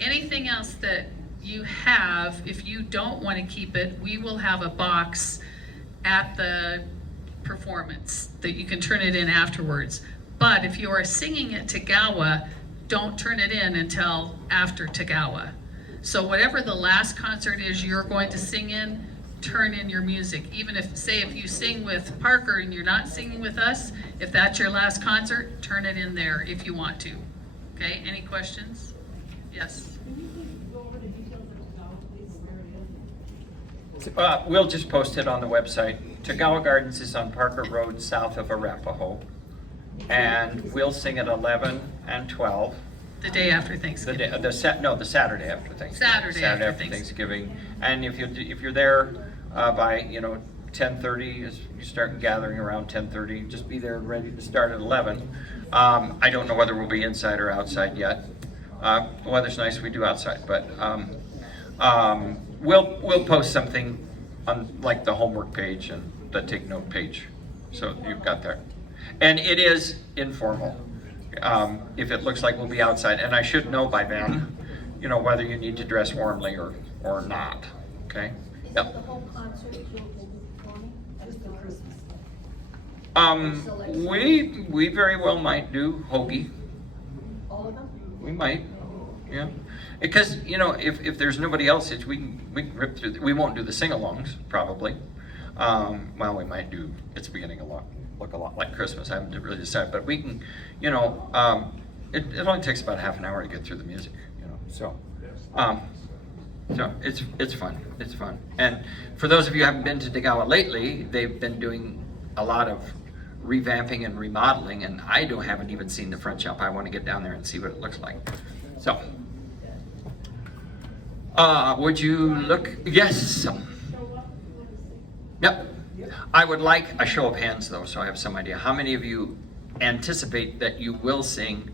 Anything else that you have, if you don't want to keep it, we will have a box at the performance that you can turn it in afterwards. But if you are singing at Tagawa, don't turn it in until after Tagawa. So whatever the last concert is you're going to sing in, turn in your music. Even if you sing with Parker and you're not singing with us, if that's your last concert, turn it in there if you want to. Okay, any questions? Yes. We'll just post it on the website. Tagawa Gardens is on Parker Road south of Arapahoe. And we'll sing at 11 and 12. The day after Thanksgiving. The Saturday after Thanksgiving. Saturday after Thanksgiving. And if you're there by 10:30, you start gathering around 10:30. Just be there ready to start at 11. I don't know whether we'll be inside or outside yet. The weather's nice. We do outside, but we'll post something on like the homework page and the take note page, so you've got that. And it is informal. If it looks like we'll be outside, and I should know by then, whether you need to dress warmly or not. Okay. Yep. The whole concert you'll be performing? Just the Christmas. We very well might do Hoagie. All of them? We might, yeah. Because if there's nobody else, we can rip through. We won't do the sing-alongs probably. Well, we might do. It's beginning look a lot like Christmas. I haven't really decided, but we can. It only takes about half an hour to get through the music. So it's fun. It's fun. And for those of you who haven't been to Tagawa lately, they've been doing a lot of revamping and remodeling, and I haven't even seen the front shop. I want to get down there and see what it looks like. So, would you look? Yes. Yep. I would like a show of hands though, so I have some idea. How many of you anticipate that you will sing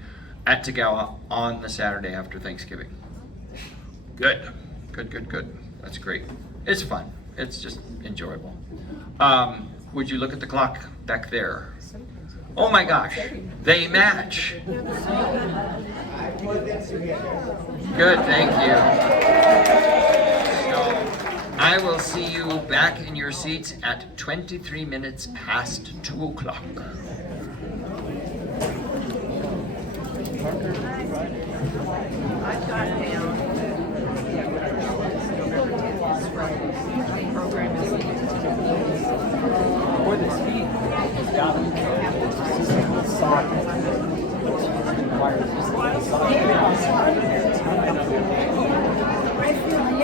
at Tagawa on the Saturday after Thanksgiving? Good. Good. That's great. It's fun. It's just enjoyable. Would you look at the clock back there? Oh my gosh, they match. Good, thank you. So I will see you back in your seats at 23 minutes past 2 o'clock. Boy, this heat is down. This is a socket.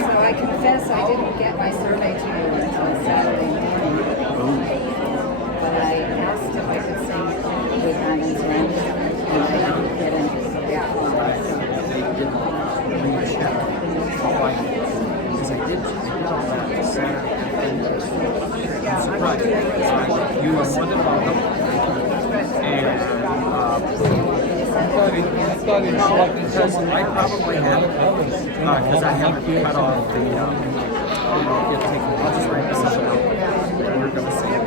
So I confess I didn't get my survey to you until Saturday morning. But I asked if I could sing with Diamonds Ranch, and I didn't get in. Because I did Saturday. I'm surprised. You are more than welcome. And I thought it selected because I probably have because I haven't cut off the I'll just write this up and we're going to say it.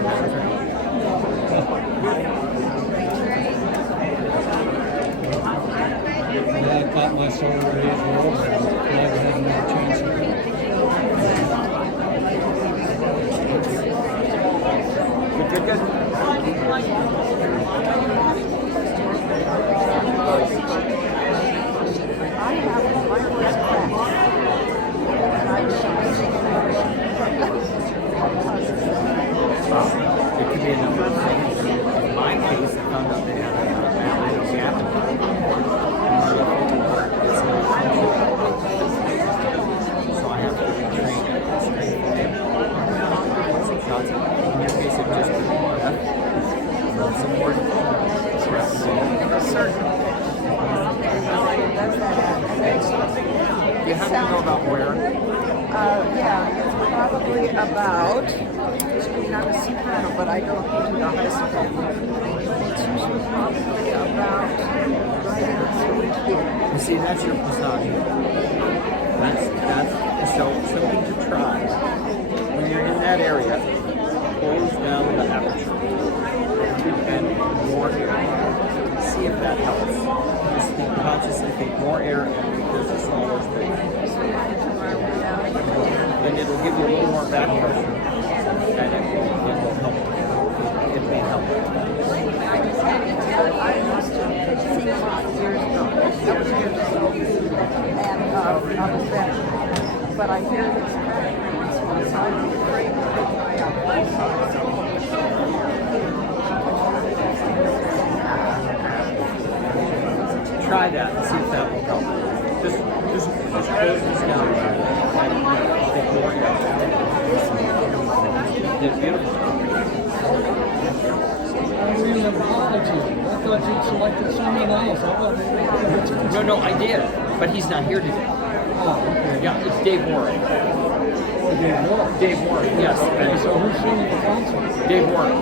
I thought my soul was over. Never had another chance. Good. It could be a number of things. In my case, I found out they had a gap. So I have to retrain it. Some shots. In your case, it just some more you have to know about where? Yeah, it's probably about, I'm a soprano, but I don't do the high soprano. It's usually probably about right here. You see, that's your passage. That's so something to try. When you're in that area, close down the aperture and more air. See if that helps. Just think consciously, think more air and there's a smaller space. And it'll give you a little more back pressure. And it will help. It may help. I used to sing a lot years ago. That was years ago. And I was better. But I hear this once in a while, so I'm afraid to take my Try that and see if that will help. Just close this down and take more air. It's beautiful. I really apologize. I thought you'd selected someone else. No, I did, but he's not here today. Oh, okay. Yeah, it's Dave Warren. Oh, Dave Warren. Dave Warren, yes. Okay, so who's singing the concert? Dave Warren.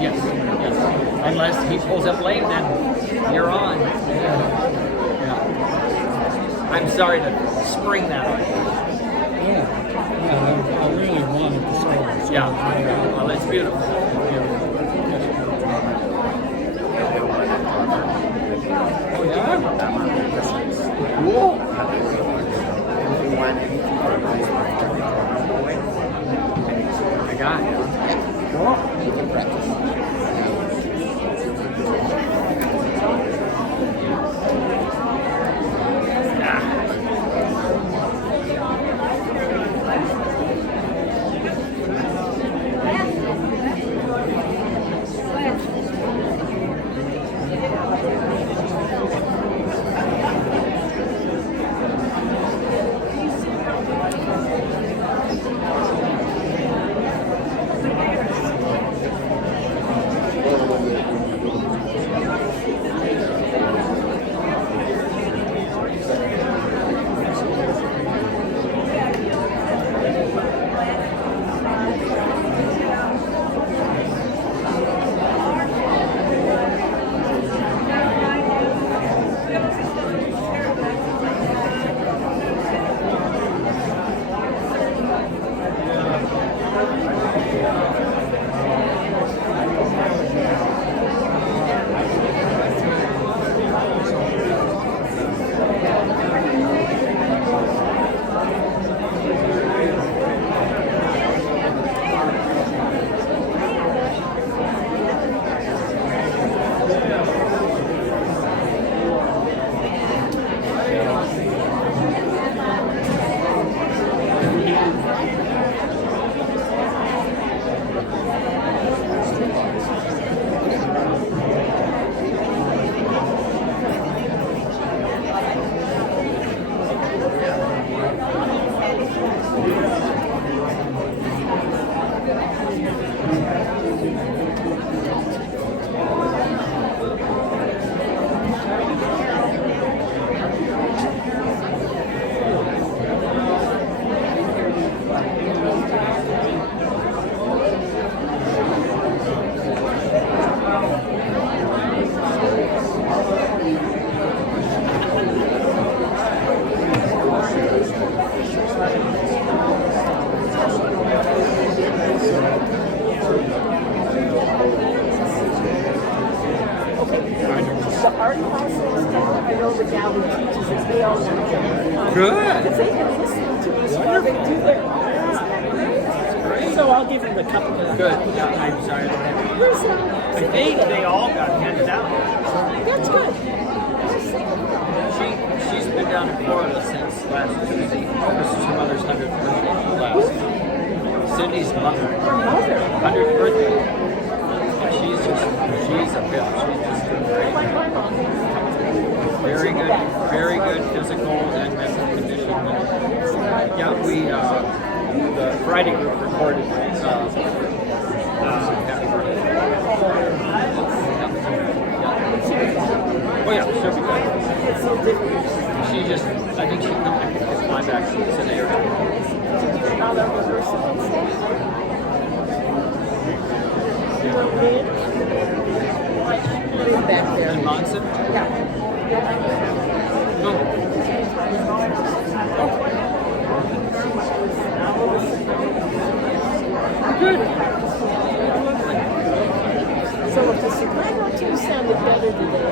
Yes. Unless he pulls up late, then you're on. Yeah. I'm sorry to spring that on you. Yeah, I really wanted to sing. So Yeah, well, it's beautiful. Oh, yeah? Cool. I got it. Cool. tell the gal who teaches us, they all want to get Good. because they've been listening to us while they do their so I'll give them the couple of Good. Yeah, I'm sorry. I don't have any. Where's I think they all got handed out. That's good. She's been down in Florida since last Tuesday. This is her mother's 100th birthday. Last. Cindy's mother. 100th birthday. And she's a pip. She's just doing great. Very good physical and mental condition. Yeah, we, the Friday group recorded happy birthday. Oh yeah, she'll be good. It's so different. She just, I think she could fly back today or tomorrow. Now they're rehearsing. Back there. In Monson? Yeah. Good. So if the soprano too sounded better today.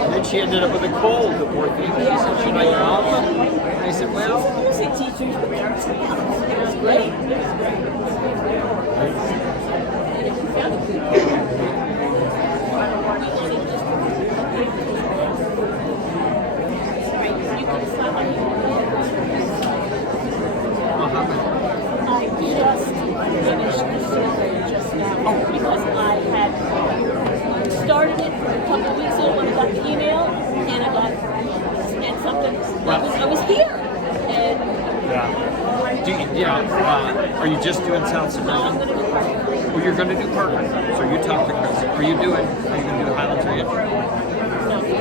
And then she ended up with a cold, the poor thing. She said she might off. And I said, well, Music teachers, but it was great. I just finished the survey just now because I had started it a couple of weeks ago when I got the email and I got and something I was here and are you just doing South I'm Suburban? gonna go Parkland. Well, you're going to do Parkland. So you talk to Chris. Are you going to do Highlands or you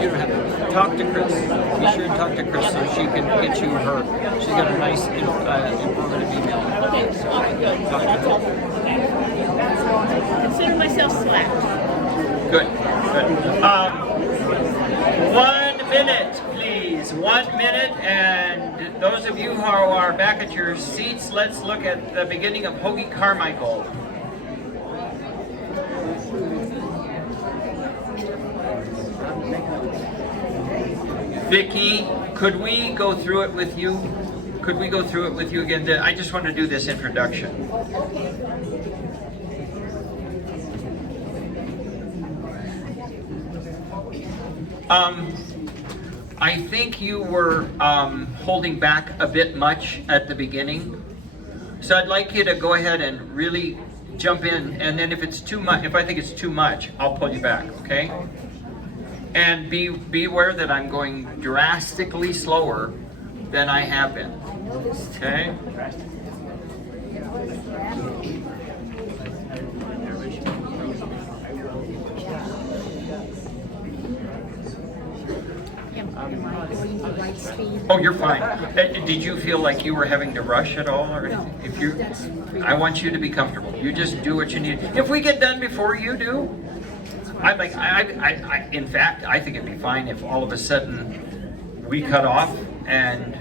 don't have to. Talk to Chris. Be sure and talk to Chris so she can get you her. She's got a nice informative email. Okay, all right, good. I'll tell her. Okay. Consider myself slapped. Good. 1 minute, please. 1 minute, and those of you who are back at your seats, let's look at the beginning of Hoagie Carmichael. Vicki, could we go through it with you? Could we go through it with you again? I just want to do this introduction. I think you were holding back a bit much at the beginning. So I'd like you to go ahead and really jump in, and then if it's too much, if I think it's too much, I'll pull you back, okay? And be aware that I'm going drastically slower than I have been, okay? Oh, you're fine. Did you feel like you were having to rush at all, or anything? If you, I want you to be comfortable. You just do what you need. If we get done before you do, in fact, I think it'd be fine if all of a sudden we cut off and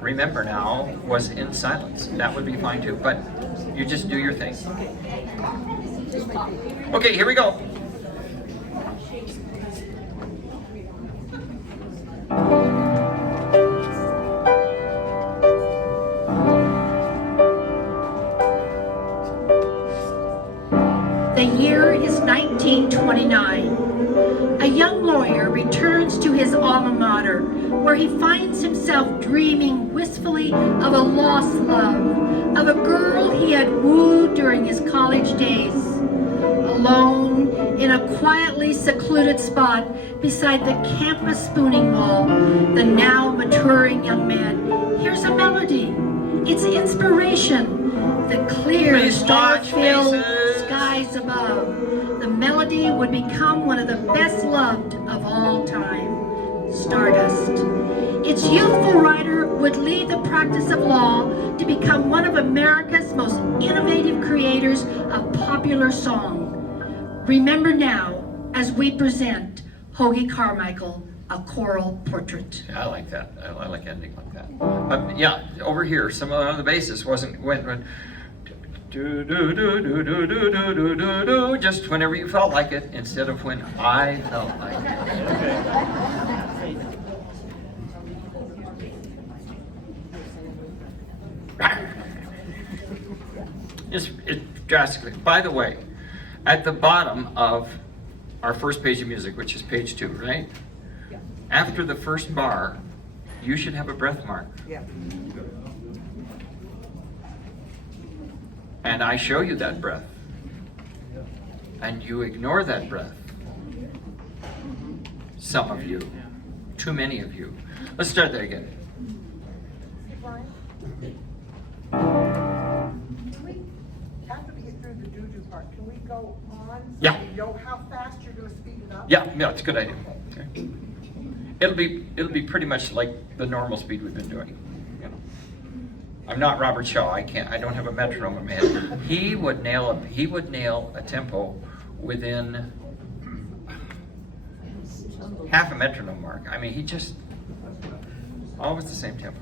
Remember Now was in silence. That would be fine too. But you just do your thing. Okay, here we go. The year is 1929. A young lawyer returns to his alma mater, where he finds himself dreaming wistfully of a lost love, of a girl he had wooed during his college days. Alone, in a quietly secluded spot beside the campus spooning wall, the now maturing young man hears a melody. It's inspiration, the clear, star-filled skies above. The melody would become one of the best loved of all time, Stardust. Its youthful writer would leave the practice of law to become one of America's most innovative creators of popular song. Remember Now, as we present Hoagie Carmichael, a choral portrait. Yeah, I like that. I like ending like that. Yeah, over here, some of the basis wasn't when Do do do do do do do do do do. Just whenever you felt like it, instead of when I felt like it. It's drastically. By the way, at the bottom of our first page of music, which is page 2, right? Yeah. After the first bar, you should have a breath mark. Yeah. And I show you that breath. And you ignore that breath. Some of you. Too many of you. Let's start that again. After we get through the doo-doo part, can we go on? So Yeah. you know how fast you're gonna speed it up? Yeah, it's a good idea. Okay. It'll be pretty much like the normal speed we've been doing. You know. I'm not Robert Shaw. I don't have a metronome in my head. He would nail a tempo within half a metronome mark. I mean, he just always the same tempo.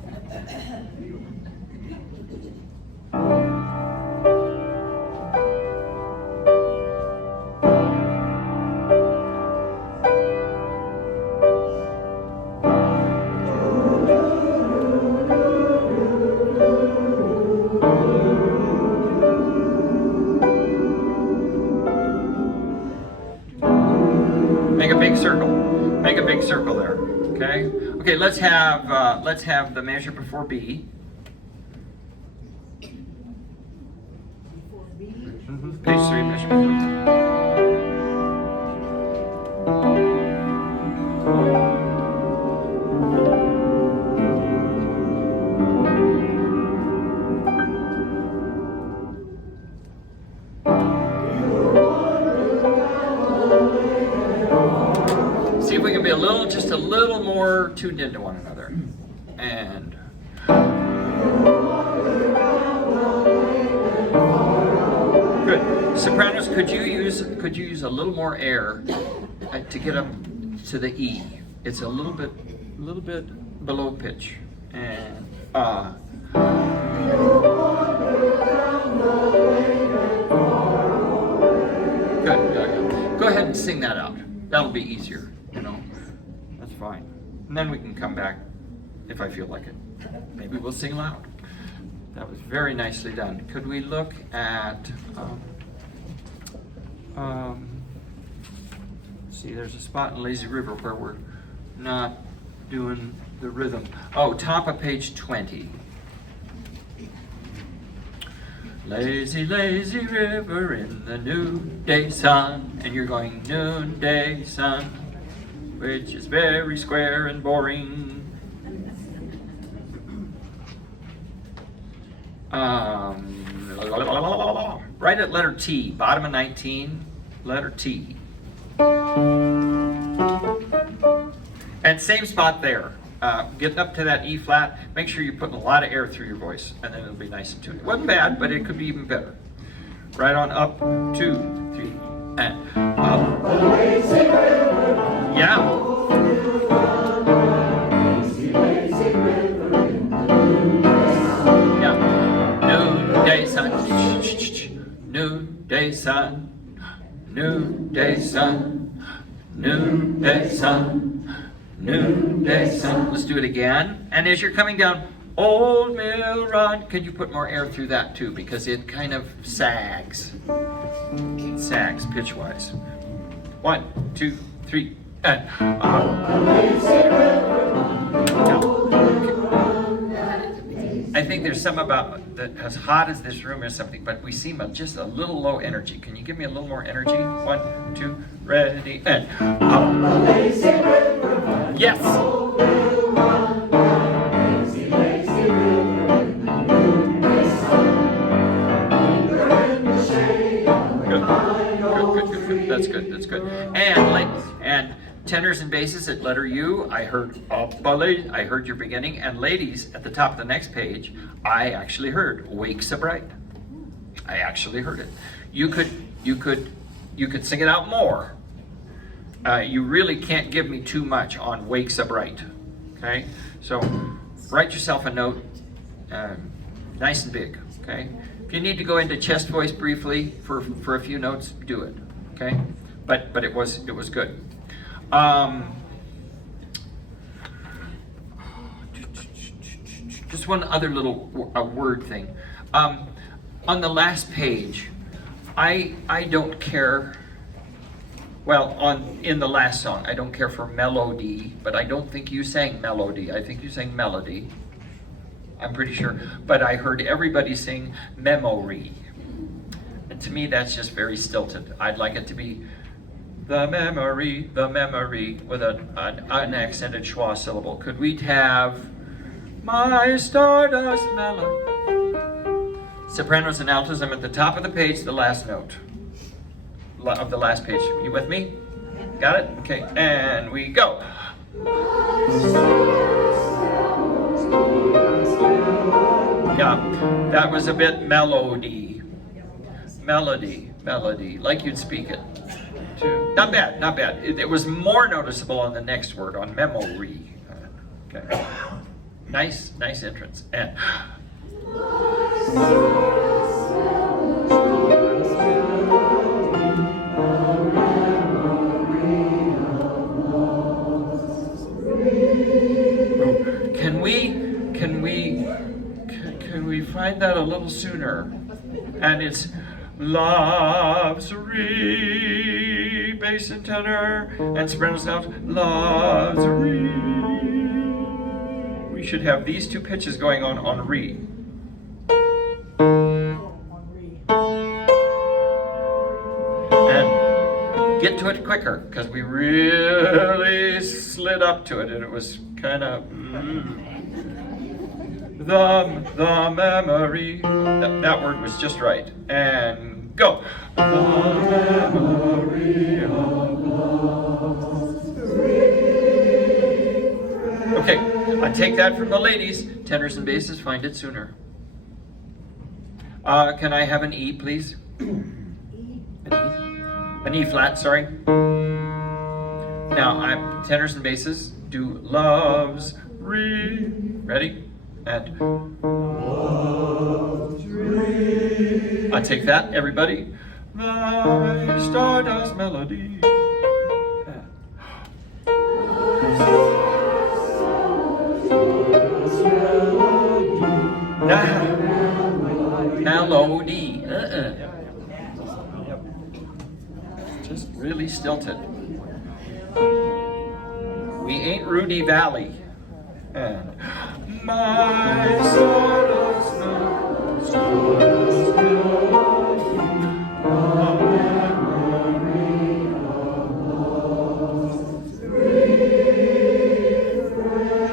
Make a big circle there. Okay. Okay. Let's have the measure before B. Page 3, measure before B. See if we can be just a little more tuned into one another. And good. Sopranos, could you use a little more air to get up to the E? It's a little bit below pitch. And good. Go ahead and sing that out. That'll be easier, you know. That's fine. And then we can come back if I feel like it. Maybe we'll sing loud. That was very nicely done. Could we look at, see, there's a spot in Lazy River where we're not doing the rhythm. Oh, top of page 20. Lazy, lazy river in the noonday sun. And you're going noonday sun, which is very square and boring. Right at letter T, bottom of 19, letter T. And same spot there. Getting up to that E flat, make sure you're putting a lot of air through your voice, and then it'll be nice and tuned. It wasn't bad, but it could be even better. Right on up, 2, 3, and up. Yeah. Noonday sun, noonday sun, noonday sun, noonday sun, noonday sun. Let's do it again. And as you're coming down Old Mill Road, could you put more air through that too? Because it kind of sags. It sags pitch-wise. 1, 2, 3, and I think there's some about that as hot as this room is something, but we seem just a little low energy. Can you give me a little more energy? 1, 2, ready, and yes. Good. That's good. And tenors and basses at letter U, I heard I heard your beginning, and ladies at the top of the next page, I actually heard Wake So Bright. I actually heard it. You could sing it out more. You really can't give me too much on Wake So Bright. Okay, so write yourself a note, nice and big. Okay, If you need to go into chest voice briefly for a few notes, do it. Okay, but it was good. Just one other little word thing. On the last page, I don't care. Well, in the last song, I don't care for melody, but I don't think you sang melody. I think you sang melody. I'm pretty sure. But I heard everybody sing memory. And to me, that's just very stilted. I'd like it to be the memory, with an unaccented schwa syllable. Could we have my stardust melody? Sopranos and altos, I'm at the top of the page, the last note of the last page. You with me? Got it? Okay, and we go. Yeah, that was a bit melody, like you'd speak it. Not bad, not bad. It was more noticeable on the next word, on memory. Okay. Nice entrance. And can we find that a little sooner? And it's love's re, bass and tenor, and sopranos out, love's re. We should have these two pitches going on re. And get to it quicker, because we really slid up to it, and it was kind of the memory. That word was just right. And go. The memory of love. Okay, I take that from the ladies. Tenors and basses, find it sooner. Can I have an E, please? An E flat, sorry. Now, tenors and basses do love's re. Ready? And I take that, everybody. Thy stardust melody. Melody. Just really stilted. We ain't Rudy Valley. And my stardust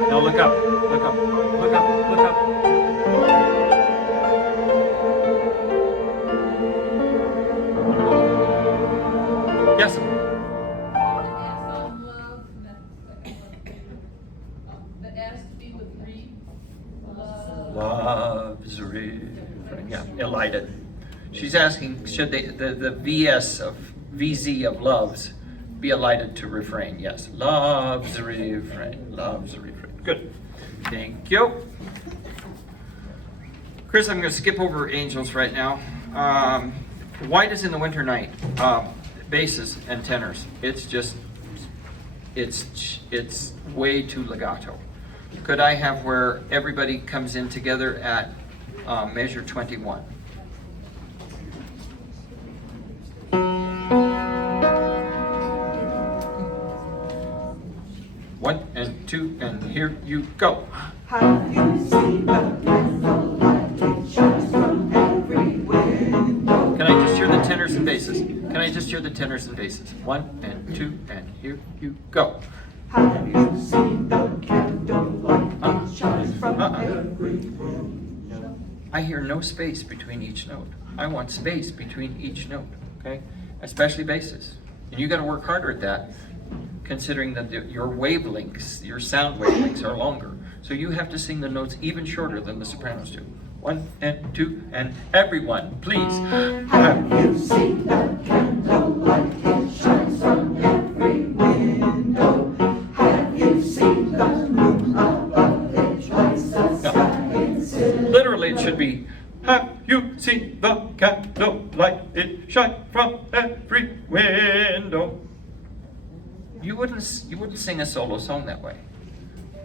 now look up, look up, look up, look up. Yes. Love's refrain. Yeah, elided. She's asking, should the VS of VZ of loves be elided to refrain? Yes. Love's refrain. Love's refrain. Good. Thank you. Chris, I'm going to skip over angels right now. White is in the winter night. Basses and tenors. It's just, it's way too legato. Could I have where everybody comes in together at measure 21? One and two, and here you go. Have you seen the candlelight that shines from every window? Can I just hear the tenors and basses? Can I just hear the tenors and basses? One and two, and here you go. Have you seen the candlelight that shines from every window? I hear no space between each note. I want space between each note, okay? Especially basses. And you gotta work harder at that, considering that your wavelengths, your sound wavelengths are longer. So you have to sing the notes even shorter than the sopranos do. One and two, and everyone, please. Have you seen the candlelight that shines from every window? Have you seen the moon above it lights the sky in silver? Literally, it should be, have you seen window. You wouldn't sing a solo song that way,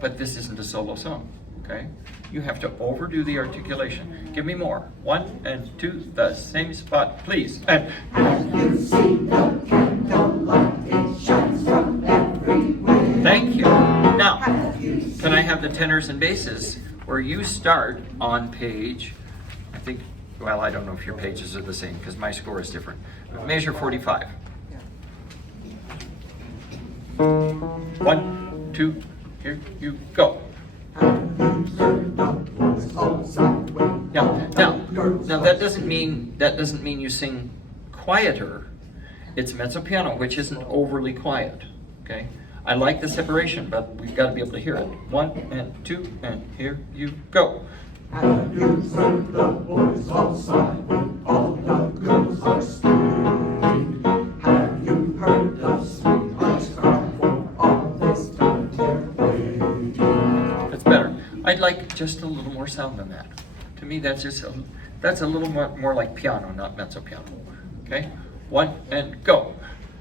but this isn't a solo song, okay? You have to overdo the articulation. Give me more. 1 and 2, the same spot, please. And Have you seen the candlelight? It shines from everywhere. thank you. Now, Have you can I have the tenors and basses where you start on page, I think, well, I don't know if your pages are the same because my score is different. Measure 45. 1, 2, here you go. Yeah. Now that doesn't mean you sing quieter. It's mezzo piano, which isn't overly quiet. Okay. I like the separation, but we've got to be able to hear it. 1 and 2, and here you go. Have you heard the boys all sigh when all the girls are sleeping? Have you heard the sweethearts cry for all this time they're waiting? That's better. I'd like just a little more sound than that. To me, that's a little more like piano, not mezzo piano. Okay. 1 and go.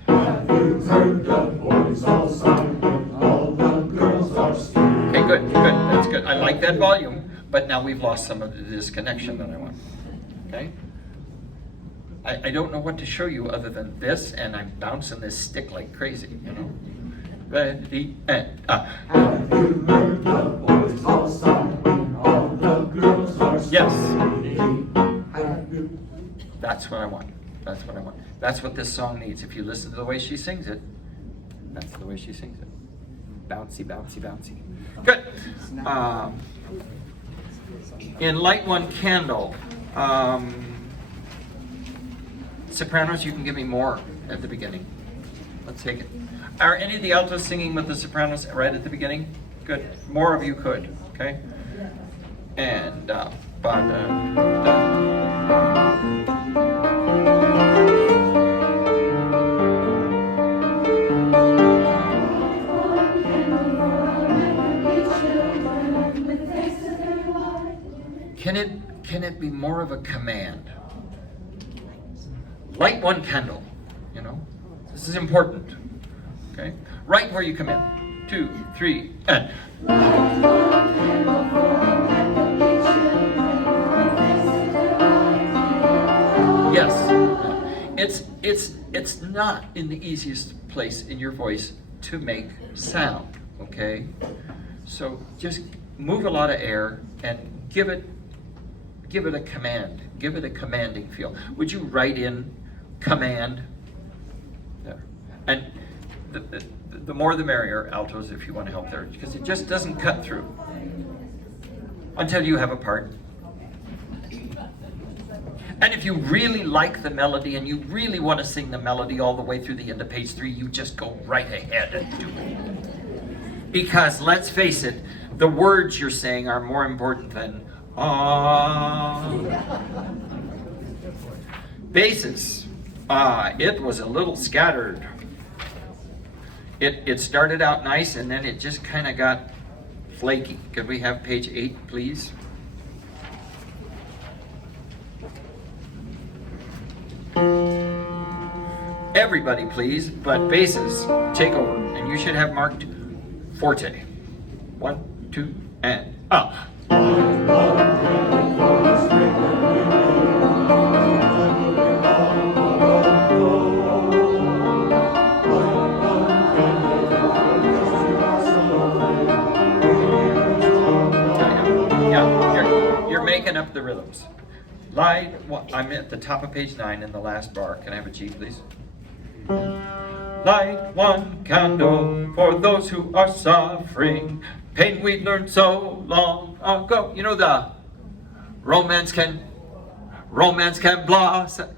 Have you heard the boys all sigh when all the girls are sleeping? Okay, good. That's good. I like that volume, but now we've lost some of the disconnection that I want. Okay? I don't know what to show you other than this, and I'm bouncing this stick like crazy, you know? Ready, and Have you heard the boys all sigh when all the girls are Yes. sleeping? Have you That's what I want. That's what I want. That's what this song needs. If you listen to the way she sings it, that's the way she sings it. Bouncy, bouncy, bouncy. Good. In Light One Candle, sopranos, you can give me more at the beginning. Let's take it. Are any of the altos singing with the sopranos right at the beginning? Good. More of you could, okay? And Can it be more of a command? Light one candle, you know? This is important, okay? Right where you come in. 2, 3, and. Yes, it's not in the easiest place in your voice to make sound, okay? So just move a lot of air and give it a command. Give it a commanding feel. Would you write in command? There. And the more the merrier, altos, if you want to help there, because it just doesn't cut through until you have a part. And if you really like the melody and you really want to sing the melody all the way through the end of page 3, you just go right ahead and do it. Because let's face it, the words you're saying are more important than basses. It was a little scattered. It started out nice and then it just kind of got flaky. Could we have page 8, please? Everybody, please, but basses, take over. And you should have marked forte. 1, 2, and up. Yeah, you're making up the rhythms. I'm at the top of page 9 in the last bar. Can I have a G, please? Light one candle for those who are suffering. Pain we learned so long ago. You know the romance can blossom.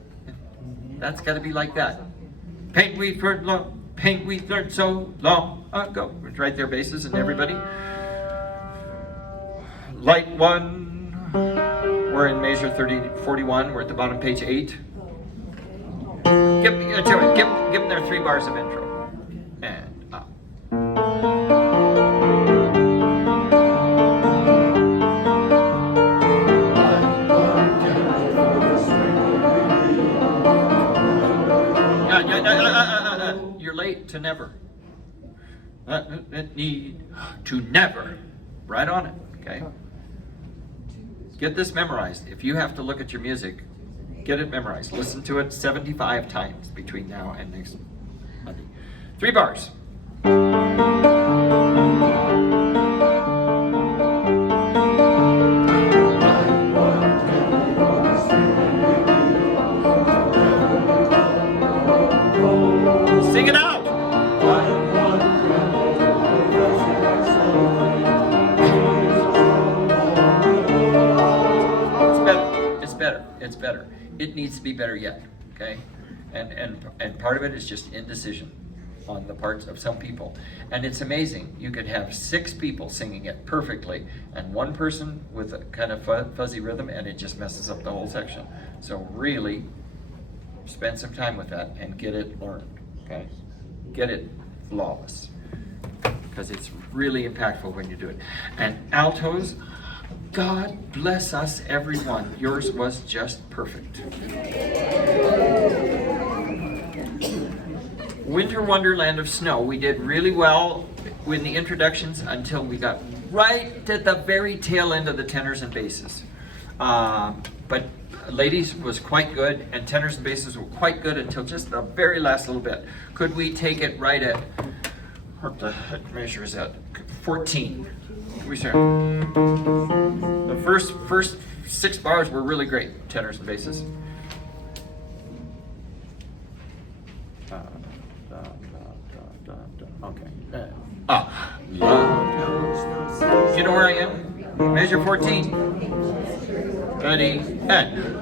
That's got to be like that. Pain we've learned so long ago. Right there, basses and everybody. Light one. We're in measure 41. We're at the bottom, page 8. Give them their 3 bars of intro. And up. You're late to never. Need to never. Right on it, okay? Get this memorized. If you have to look at your music, get it memorized. Listen to it 75 times between now and next Monday. 3 bars. Sing it out. It's better. It needs to be better yet, okay? And part of it is just indecision on the parts of some people. And it's amazing. You could have 6 people singing it perfectly and 1 person with a kind of fuzzy rhythm, and it just messes up the whole section. So really spend some time with that and get it learned, okay? Get it flawless, because it's really impactful when you do it. And altos, God bless us, everyone. Yours was just perfect. Winter Wonderland of Snow, we did really well with the introductions until we got right at the very tail end of the tenors and basses. But ladies was quite good, and tenors and basses were quite good until just the very last little bit. Could we take it right at, what the heck measure is that? 14. We start. The first 6 bars were really great, tenors and basses. Okay. You know where I am? Measure 14. Ready, and.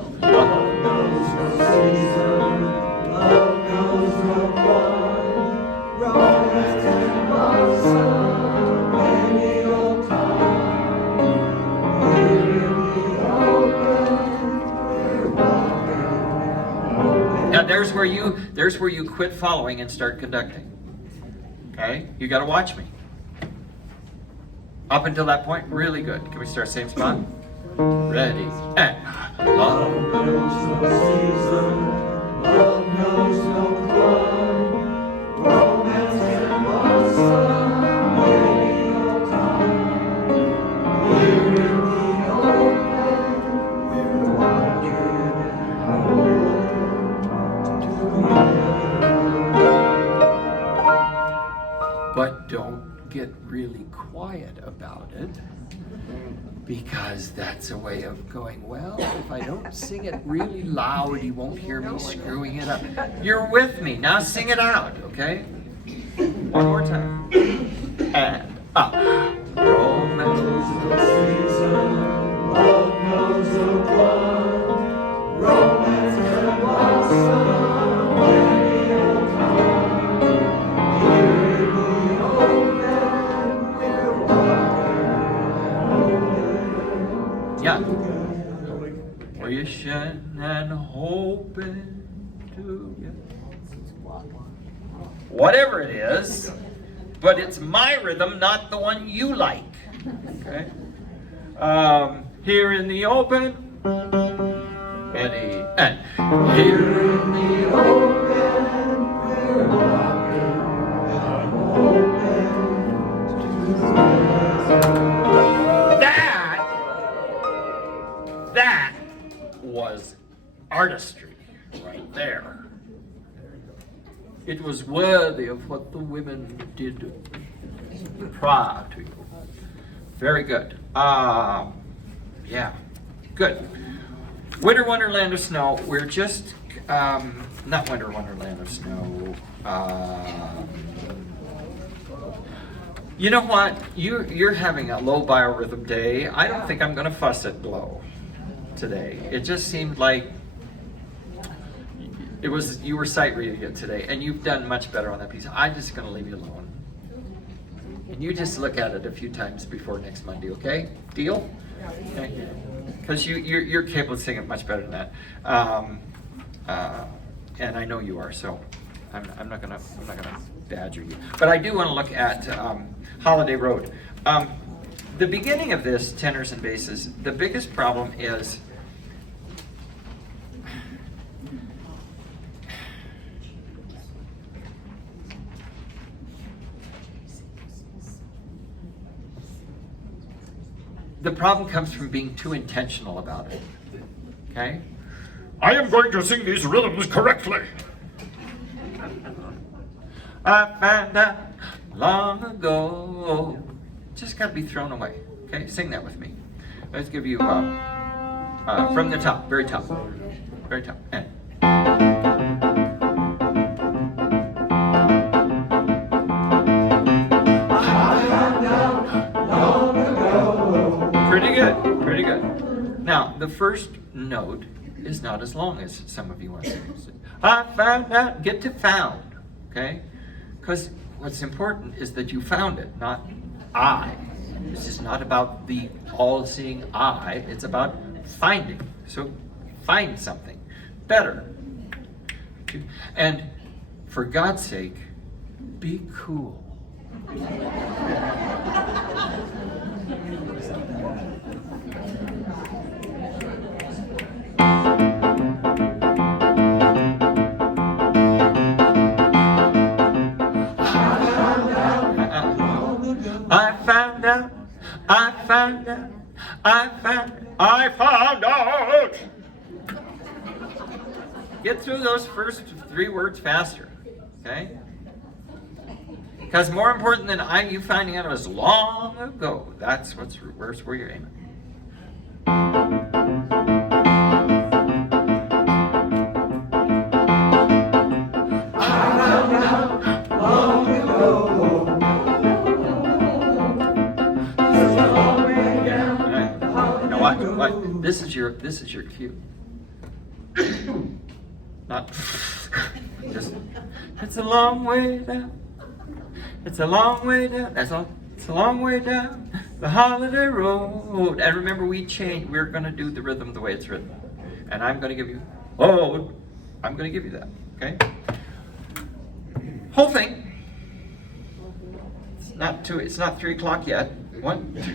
Now there's where you quit following and start conducting. Okay? You got to watch me. Up until that point, really good. Can we start same spot? Ready, and love knows no season, love knows no clime, romance can blossom any old time. Here in the open, we're walking together. But don't get really quiet about it, because that's a way of going, well, if I don't sing it really loud, you won't hear me screwing it up. You're with me. Now sing it out, okay? One more time. And up. Romance knows no season, love knows no clime, romance can blossom any old time. Here in the open, we're walking. Yeah. Wishing and hoping to get whatever it is, but it's my rhythm, not the one you like. Okay? Here in the open, ready, and here in the open, we're walking and hoping to that was artistry right there. It was worthy of what the women did prior to you. Very good. Yeah, good. Winter Wonderland of Snow. We're just not Winter Wonderland of Snow. You know what? You're having a low biorhythm day. I don't think I'm going to fuss at low today. It just seemed like you were sight reading it today, and you've done much better on that piece. I'm just going to leave you alone, and you just look at it a few times before next Monday, okay? Deal? Okay. Because you're capable of singing much better than that, and I know you are. So I'm not gonna badger you, but I do want to look at Holiday Road. The beginning of this, tenors and basses, the biggest problem is The problem comes from being too intentional about it. Okay? I am going to sing these rhythms correctly. I found out long ago. Just got to be thrown away. Okay? Sing that with me. Let's give you from the top, very top. Very top. And. Pretty good, pretty good. Now, the first note is not as long as some of you want to say. I found out, get to found, okay? Because what's important is that you found it, not I. This is not about the all-seeing I, it's about finding. So find something better. And for God's sake, be cool. I found out. Get through those first 3 words faster, okay? Because more important than you finding out was long ago. That's where you're aiming. What? This is your cue. Not just. It's a long way down. It's a long way down. That's all. It's a long way down the holiday road. And remember, we're going to do the rhythm the way it's written. And I'm going to give you. Oh, I'm going to give you that. Okay. Whole thing. It's not 3 o'clock yet. 1, 2, 3.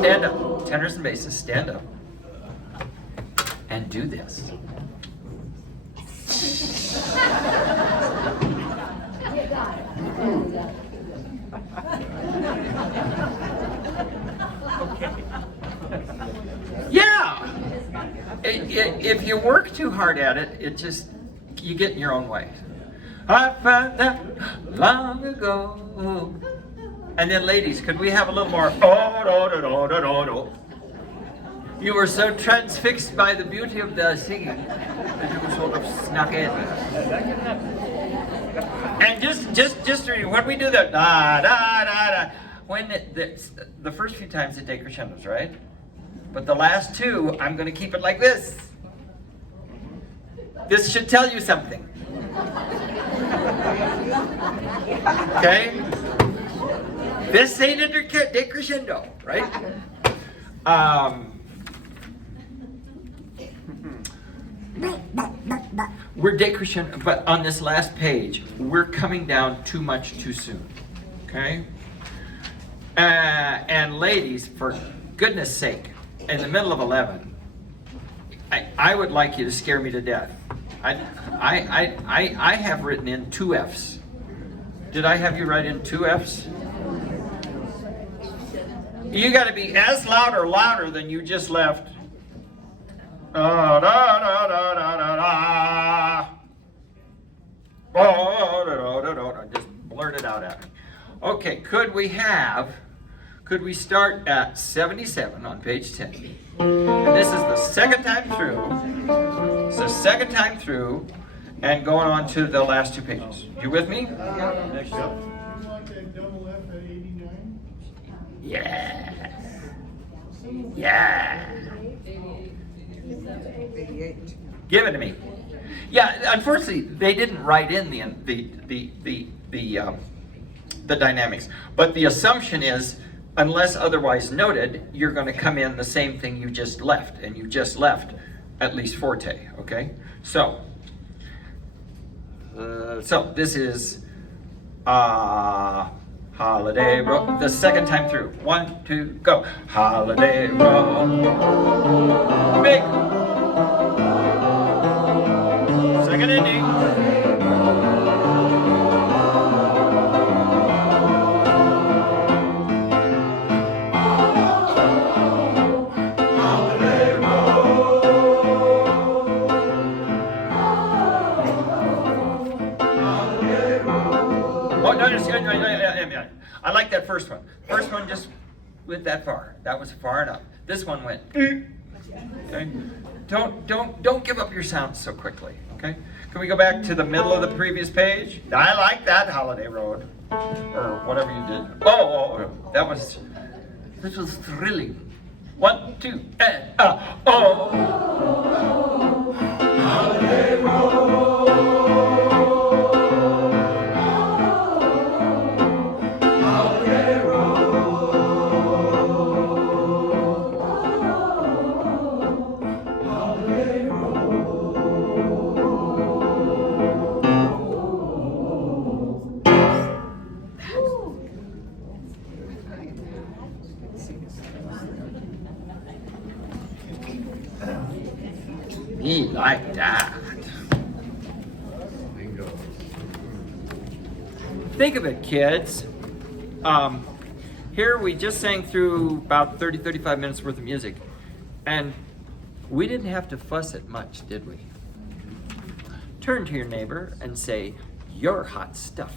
Stand up, tenors and basses, stand up and do this. Yeah! If you work too hard at it, you get in your own way. I found out long ago. And then ladies, could we have a little more? You were so transfixed by the beauty of the singing that you sort of snuck in. And just when we do the da da da da, when the first few times it decrescendos, right? But the last 2, I'm going to keep it like this. This should tell you something. Okay? This ain't a decrescendo, right? We're decrescendo, but on this last page, we're coming down too much too soon. Okay? And ladies, for goodness sake, in the middle of 11, I would like you to scare me to death. I have written in 2 Fs. Did I have you write in 2 Fs? You got to be as loud or louder than you just left. Da, da, da, da, da, da, da. Oh, da, da, da, da, da. Just blurt it out at me. Okay, could we start at 77 on page 10? And this is the second time through. It's the second time through, and going on to the last 2 pages. You with me? Next up. Yeah. Yeah. Give it to me. Yeah, unfortunately, they didn't write in the dynamics. But the assumption is, unless otherwise noted, you're going to come in the same thing you just left, and you just left at least forte. Okay. So this is Holiday roll. The second time through. 1, 2, go. Holiday roll. Big. Second ending. Oh, no, yeah. I like that first one. First one just went that far. That was far enough. This one went. Okay. Don't give up your sounds so quickly. Okay. Can we go back to the middle of the previous page? I like that Holiday Road, or whatever you did. Oh, this was thrilling. 1, 2, and oh. Holiday Road. Me like that. Think of it, kids. Here we just sang through about 35 minutes worth of music, and we didn't have to fuss it much, did we? Turn to your neighbor and say, "You're hot stuff."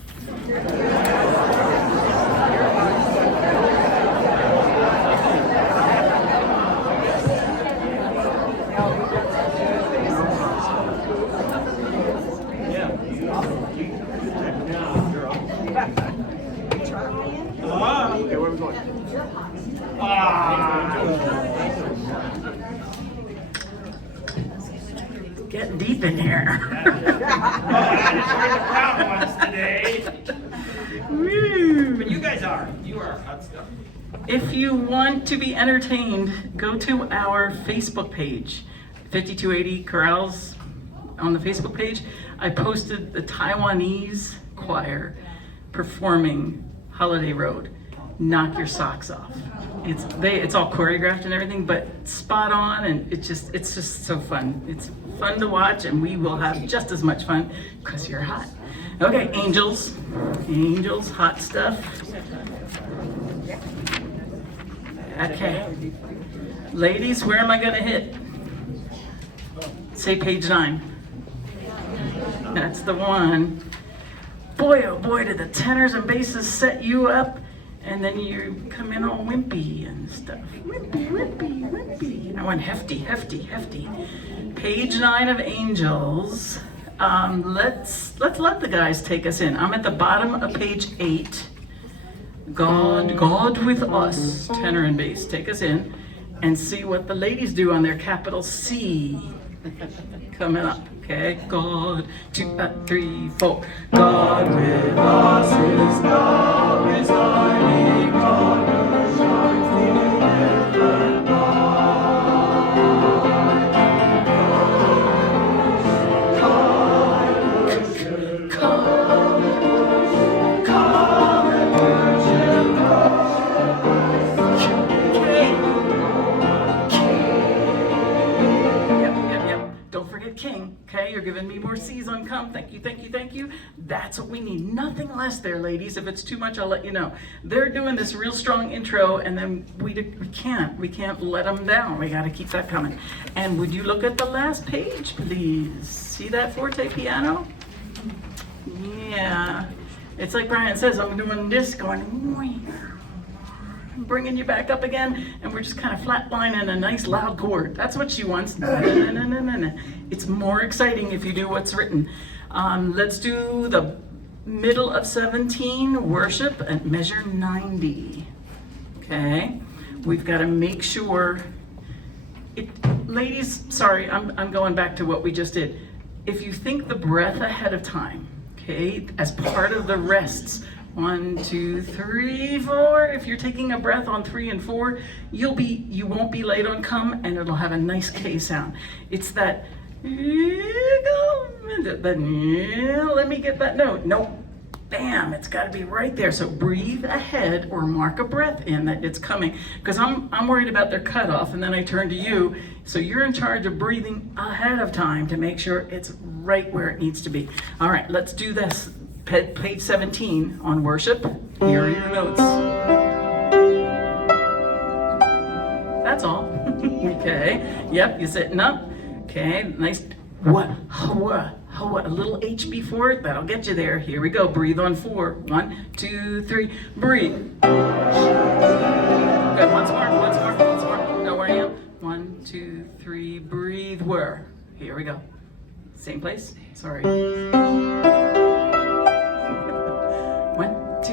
Okay, where are we going? Getting deep in here. But you guys you are hot stuff. If you want to be entertained, go to our Facebook page, 5280 Corrals on the Facebook page. I posted the Taiwanese performing Holiday Road. Knock your socks off. It's all choreographed and everything, but spot on, and it's just so fun. It's fun to watch, and we will have just as much fun because you're hot. Okay, angels, hot stuff. Okay, ladies, where am I gonna hit? Say page 9. That's the one. Boy, oh boy, did the tenors and basses set you up, and then you come in all wimpy and stuff. Wimpy. I went hefty. Page 9 of Angels. Let's let the guys take us in. I'm at the bottom of page 8. God with us, tenor and bass. Take us in and see what the ladies do on their capital C. Coming up, okay? God, 2, 3, 4. God with us is now residing, God who shines the different Come and worship Yep. Don't forget King, okay? You're giving me more C's on come. Thank you. That's what we need. Nothing less there, ladies. If it's too much, I'll let you know. They're doing this real strong intro, and then we can't let them down. We got to keep that coming. And would you look at the last page, please? See that forte piano? Yeah. It's like Brian says, I'm doing this going, I'm bringing you back up again, and we're just kind of flatlining a nice loud chord. That's what she wants. No. It's more exciting if you do what's written. Let's do the middle of 17, worship at measure 90. Okay? We've got to make sure, ladies, sorry, I'm going back to what we just did. If you think the breath ahead of time, okay, as part of the rests, 1, 2, 3, 4. If you're taking a breath on 3 and 4, you won't be late on come, and it'll have a nice K sound. It's that, let me get that note. Nope. bam, it's got to be right there. So breathe ahead or mark a breath in that it's coming. Because I'm worried about their cutoff, and then I turn to you. So you're in charge of breathing ahead of time to make sure it's right where it needs to be. All right, let's do this. Page 17 on worship. Here are your notes. That's all. Okay. Yep, you're sitting up. Okay, nice. What? A little H before it. That'll get you there. Here we go. Breathe on 4. 1, 2, 3. Breathe. Good. Once more. Now where I am. 1, 2, 3. Breathe. Where? Here we go. Same place. Sorry. 1, 2.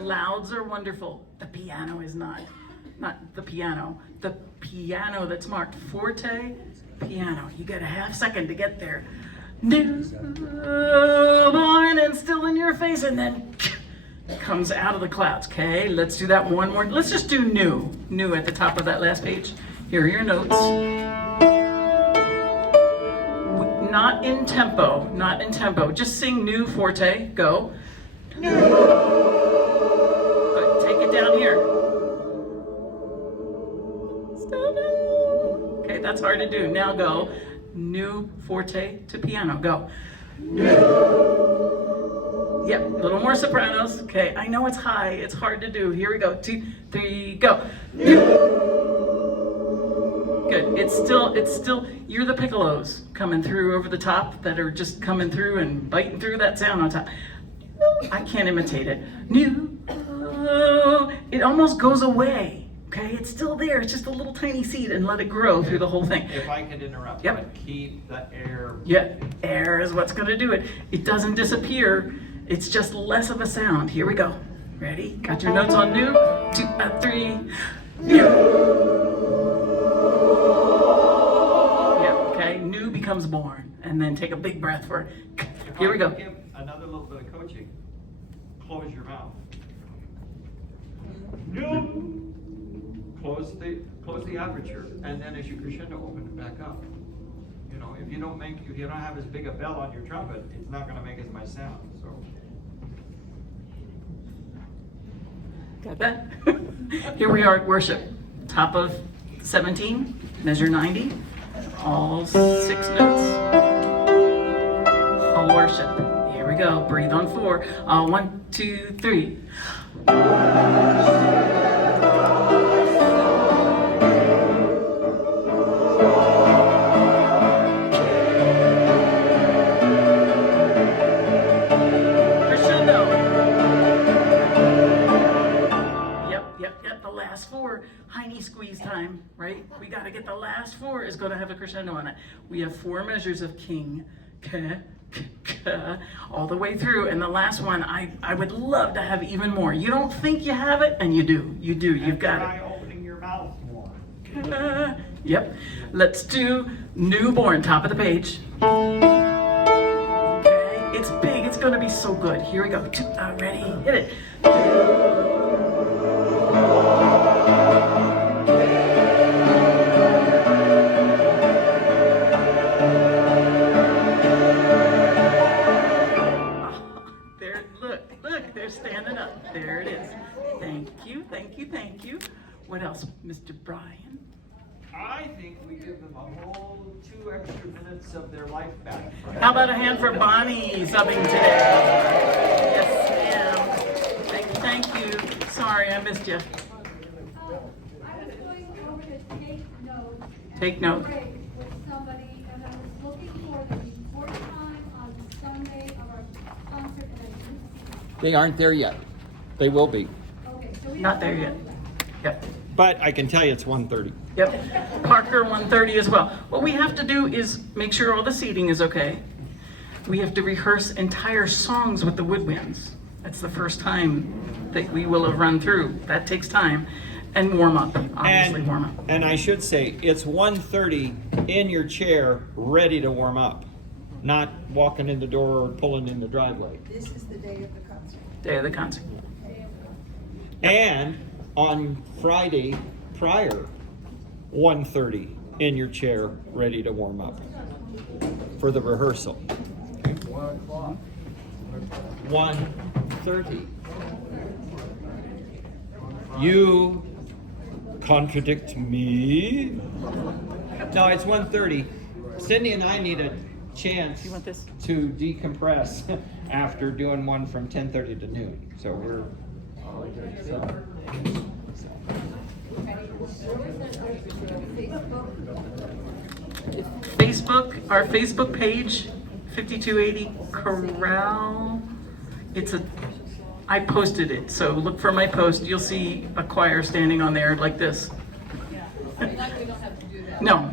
Louds are wonderful. The piano is not the piano. The piano that's marked forte, piano. You got a half second to get there. Newborn and still in your face, and then comes out of the clouds. Okay, let's do that one more. Let's just do new at the top of that last page. Here are your notes. Not in tempo. Just sing new forte. Go. Good. Take it down here. Still no. Okay, that's hard to do. Now go. New forte to piano. Go. Yep, a little more sopranos. Okay, I know it's high. It's hard to do. Here we go. 2, 3, go. Good. It's still, you're the piccolos coming through over the top that are just coming through and biting through that sound on top. I can't imitate it. It almost goes away. Okay, it's still there. It's just a little tiny seed, and let it grow through the whole thing. If I could interrupt, Yep. but keep the air. Yeah, air is what's going to do it. It doesn't disappear. It's just less of a sound. Here we go. Ready? Got your notes on new? 2, 3. New. Yeah, okay. New becomes born. And then take a big breath for it. Here we go. Give another little bit of coaching. Close your mouth. New. Close the aperture, and then as you crescendo, open it back up. You know, if you don't have as big a bell on your trumpet, it's not going to make as much sound. So. Got that? Here we are at worship. Top of 17, measure 90, all 6 notes. All worship. Here we go. Breathe on 4. 1, 2, 3. Yep, the last 4, hiney squeeze time, right? We got to get the last 4 is going to have a crescendo on it. We have 4 measures of king, ka, all the way through, and the last one, I would love to have even more. You don't think you have it, and you do. You've got it. Try opening your mouth more. Yep. Let's do newborn, top of the page. Okay, it's big. It's going to be so good. Here we go. Ready? Hit it. Look, they're standing up. There it is. Thank you. What else, Mr. Brian? I think we give them a whole 2 extra minutes of their life back. How about a hand for Bonnie subbing today? Yes, ma'am. Thank you. Sorry, I missed you. I was going over to take notes. Take note. With somebody, and I was looking for the report time on Sunday of our concert, and I didn't see. They aren't there yet. They will be. Okay, so we Not don't there know. yet. Yep. But I can tell you it's 1:30. Yep. Parker 1:30 as well. What we have to do is make sure all the seating is okay. We have to rehearse entire songs with the woodwinds. That's the first time that we will have run through. That takes time. And warm up, obviously warm up. And I should say, it's 1:30 in your chair, ready to warm up. Not walking in the door or pulling in the driveway. This is the day of the concert. Day of the concert. And on Friday prior, 1:30 in your chair, ready to warm up for the rehearsal. 1:30. You contradict me? No, it's 1:30. Cindy and I need a chance You want this? to decompress after doing one from 10:30 to noon. So we're Facebook, our Facebook page, 5280 Corral. I posted it, so look for my post. You'll see a choir standing on there like this. No,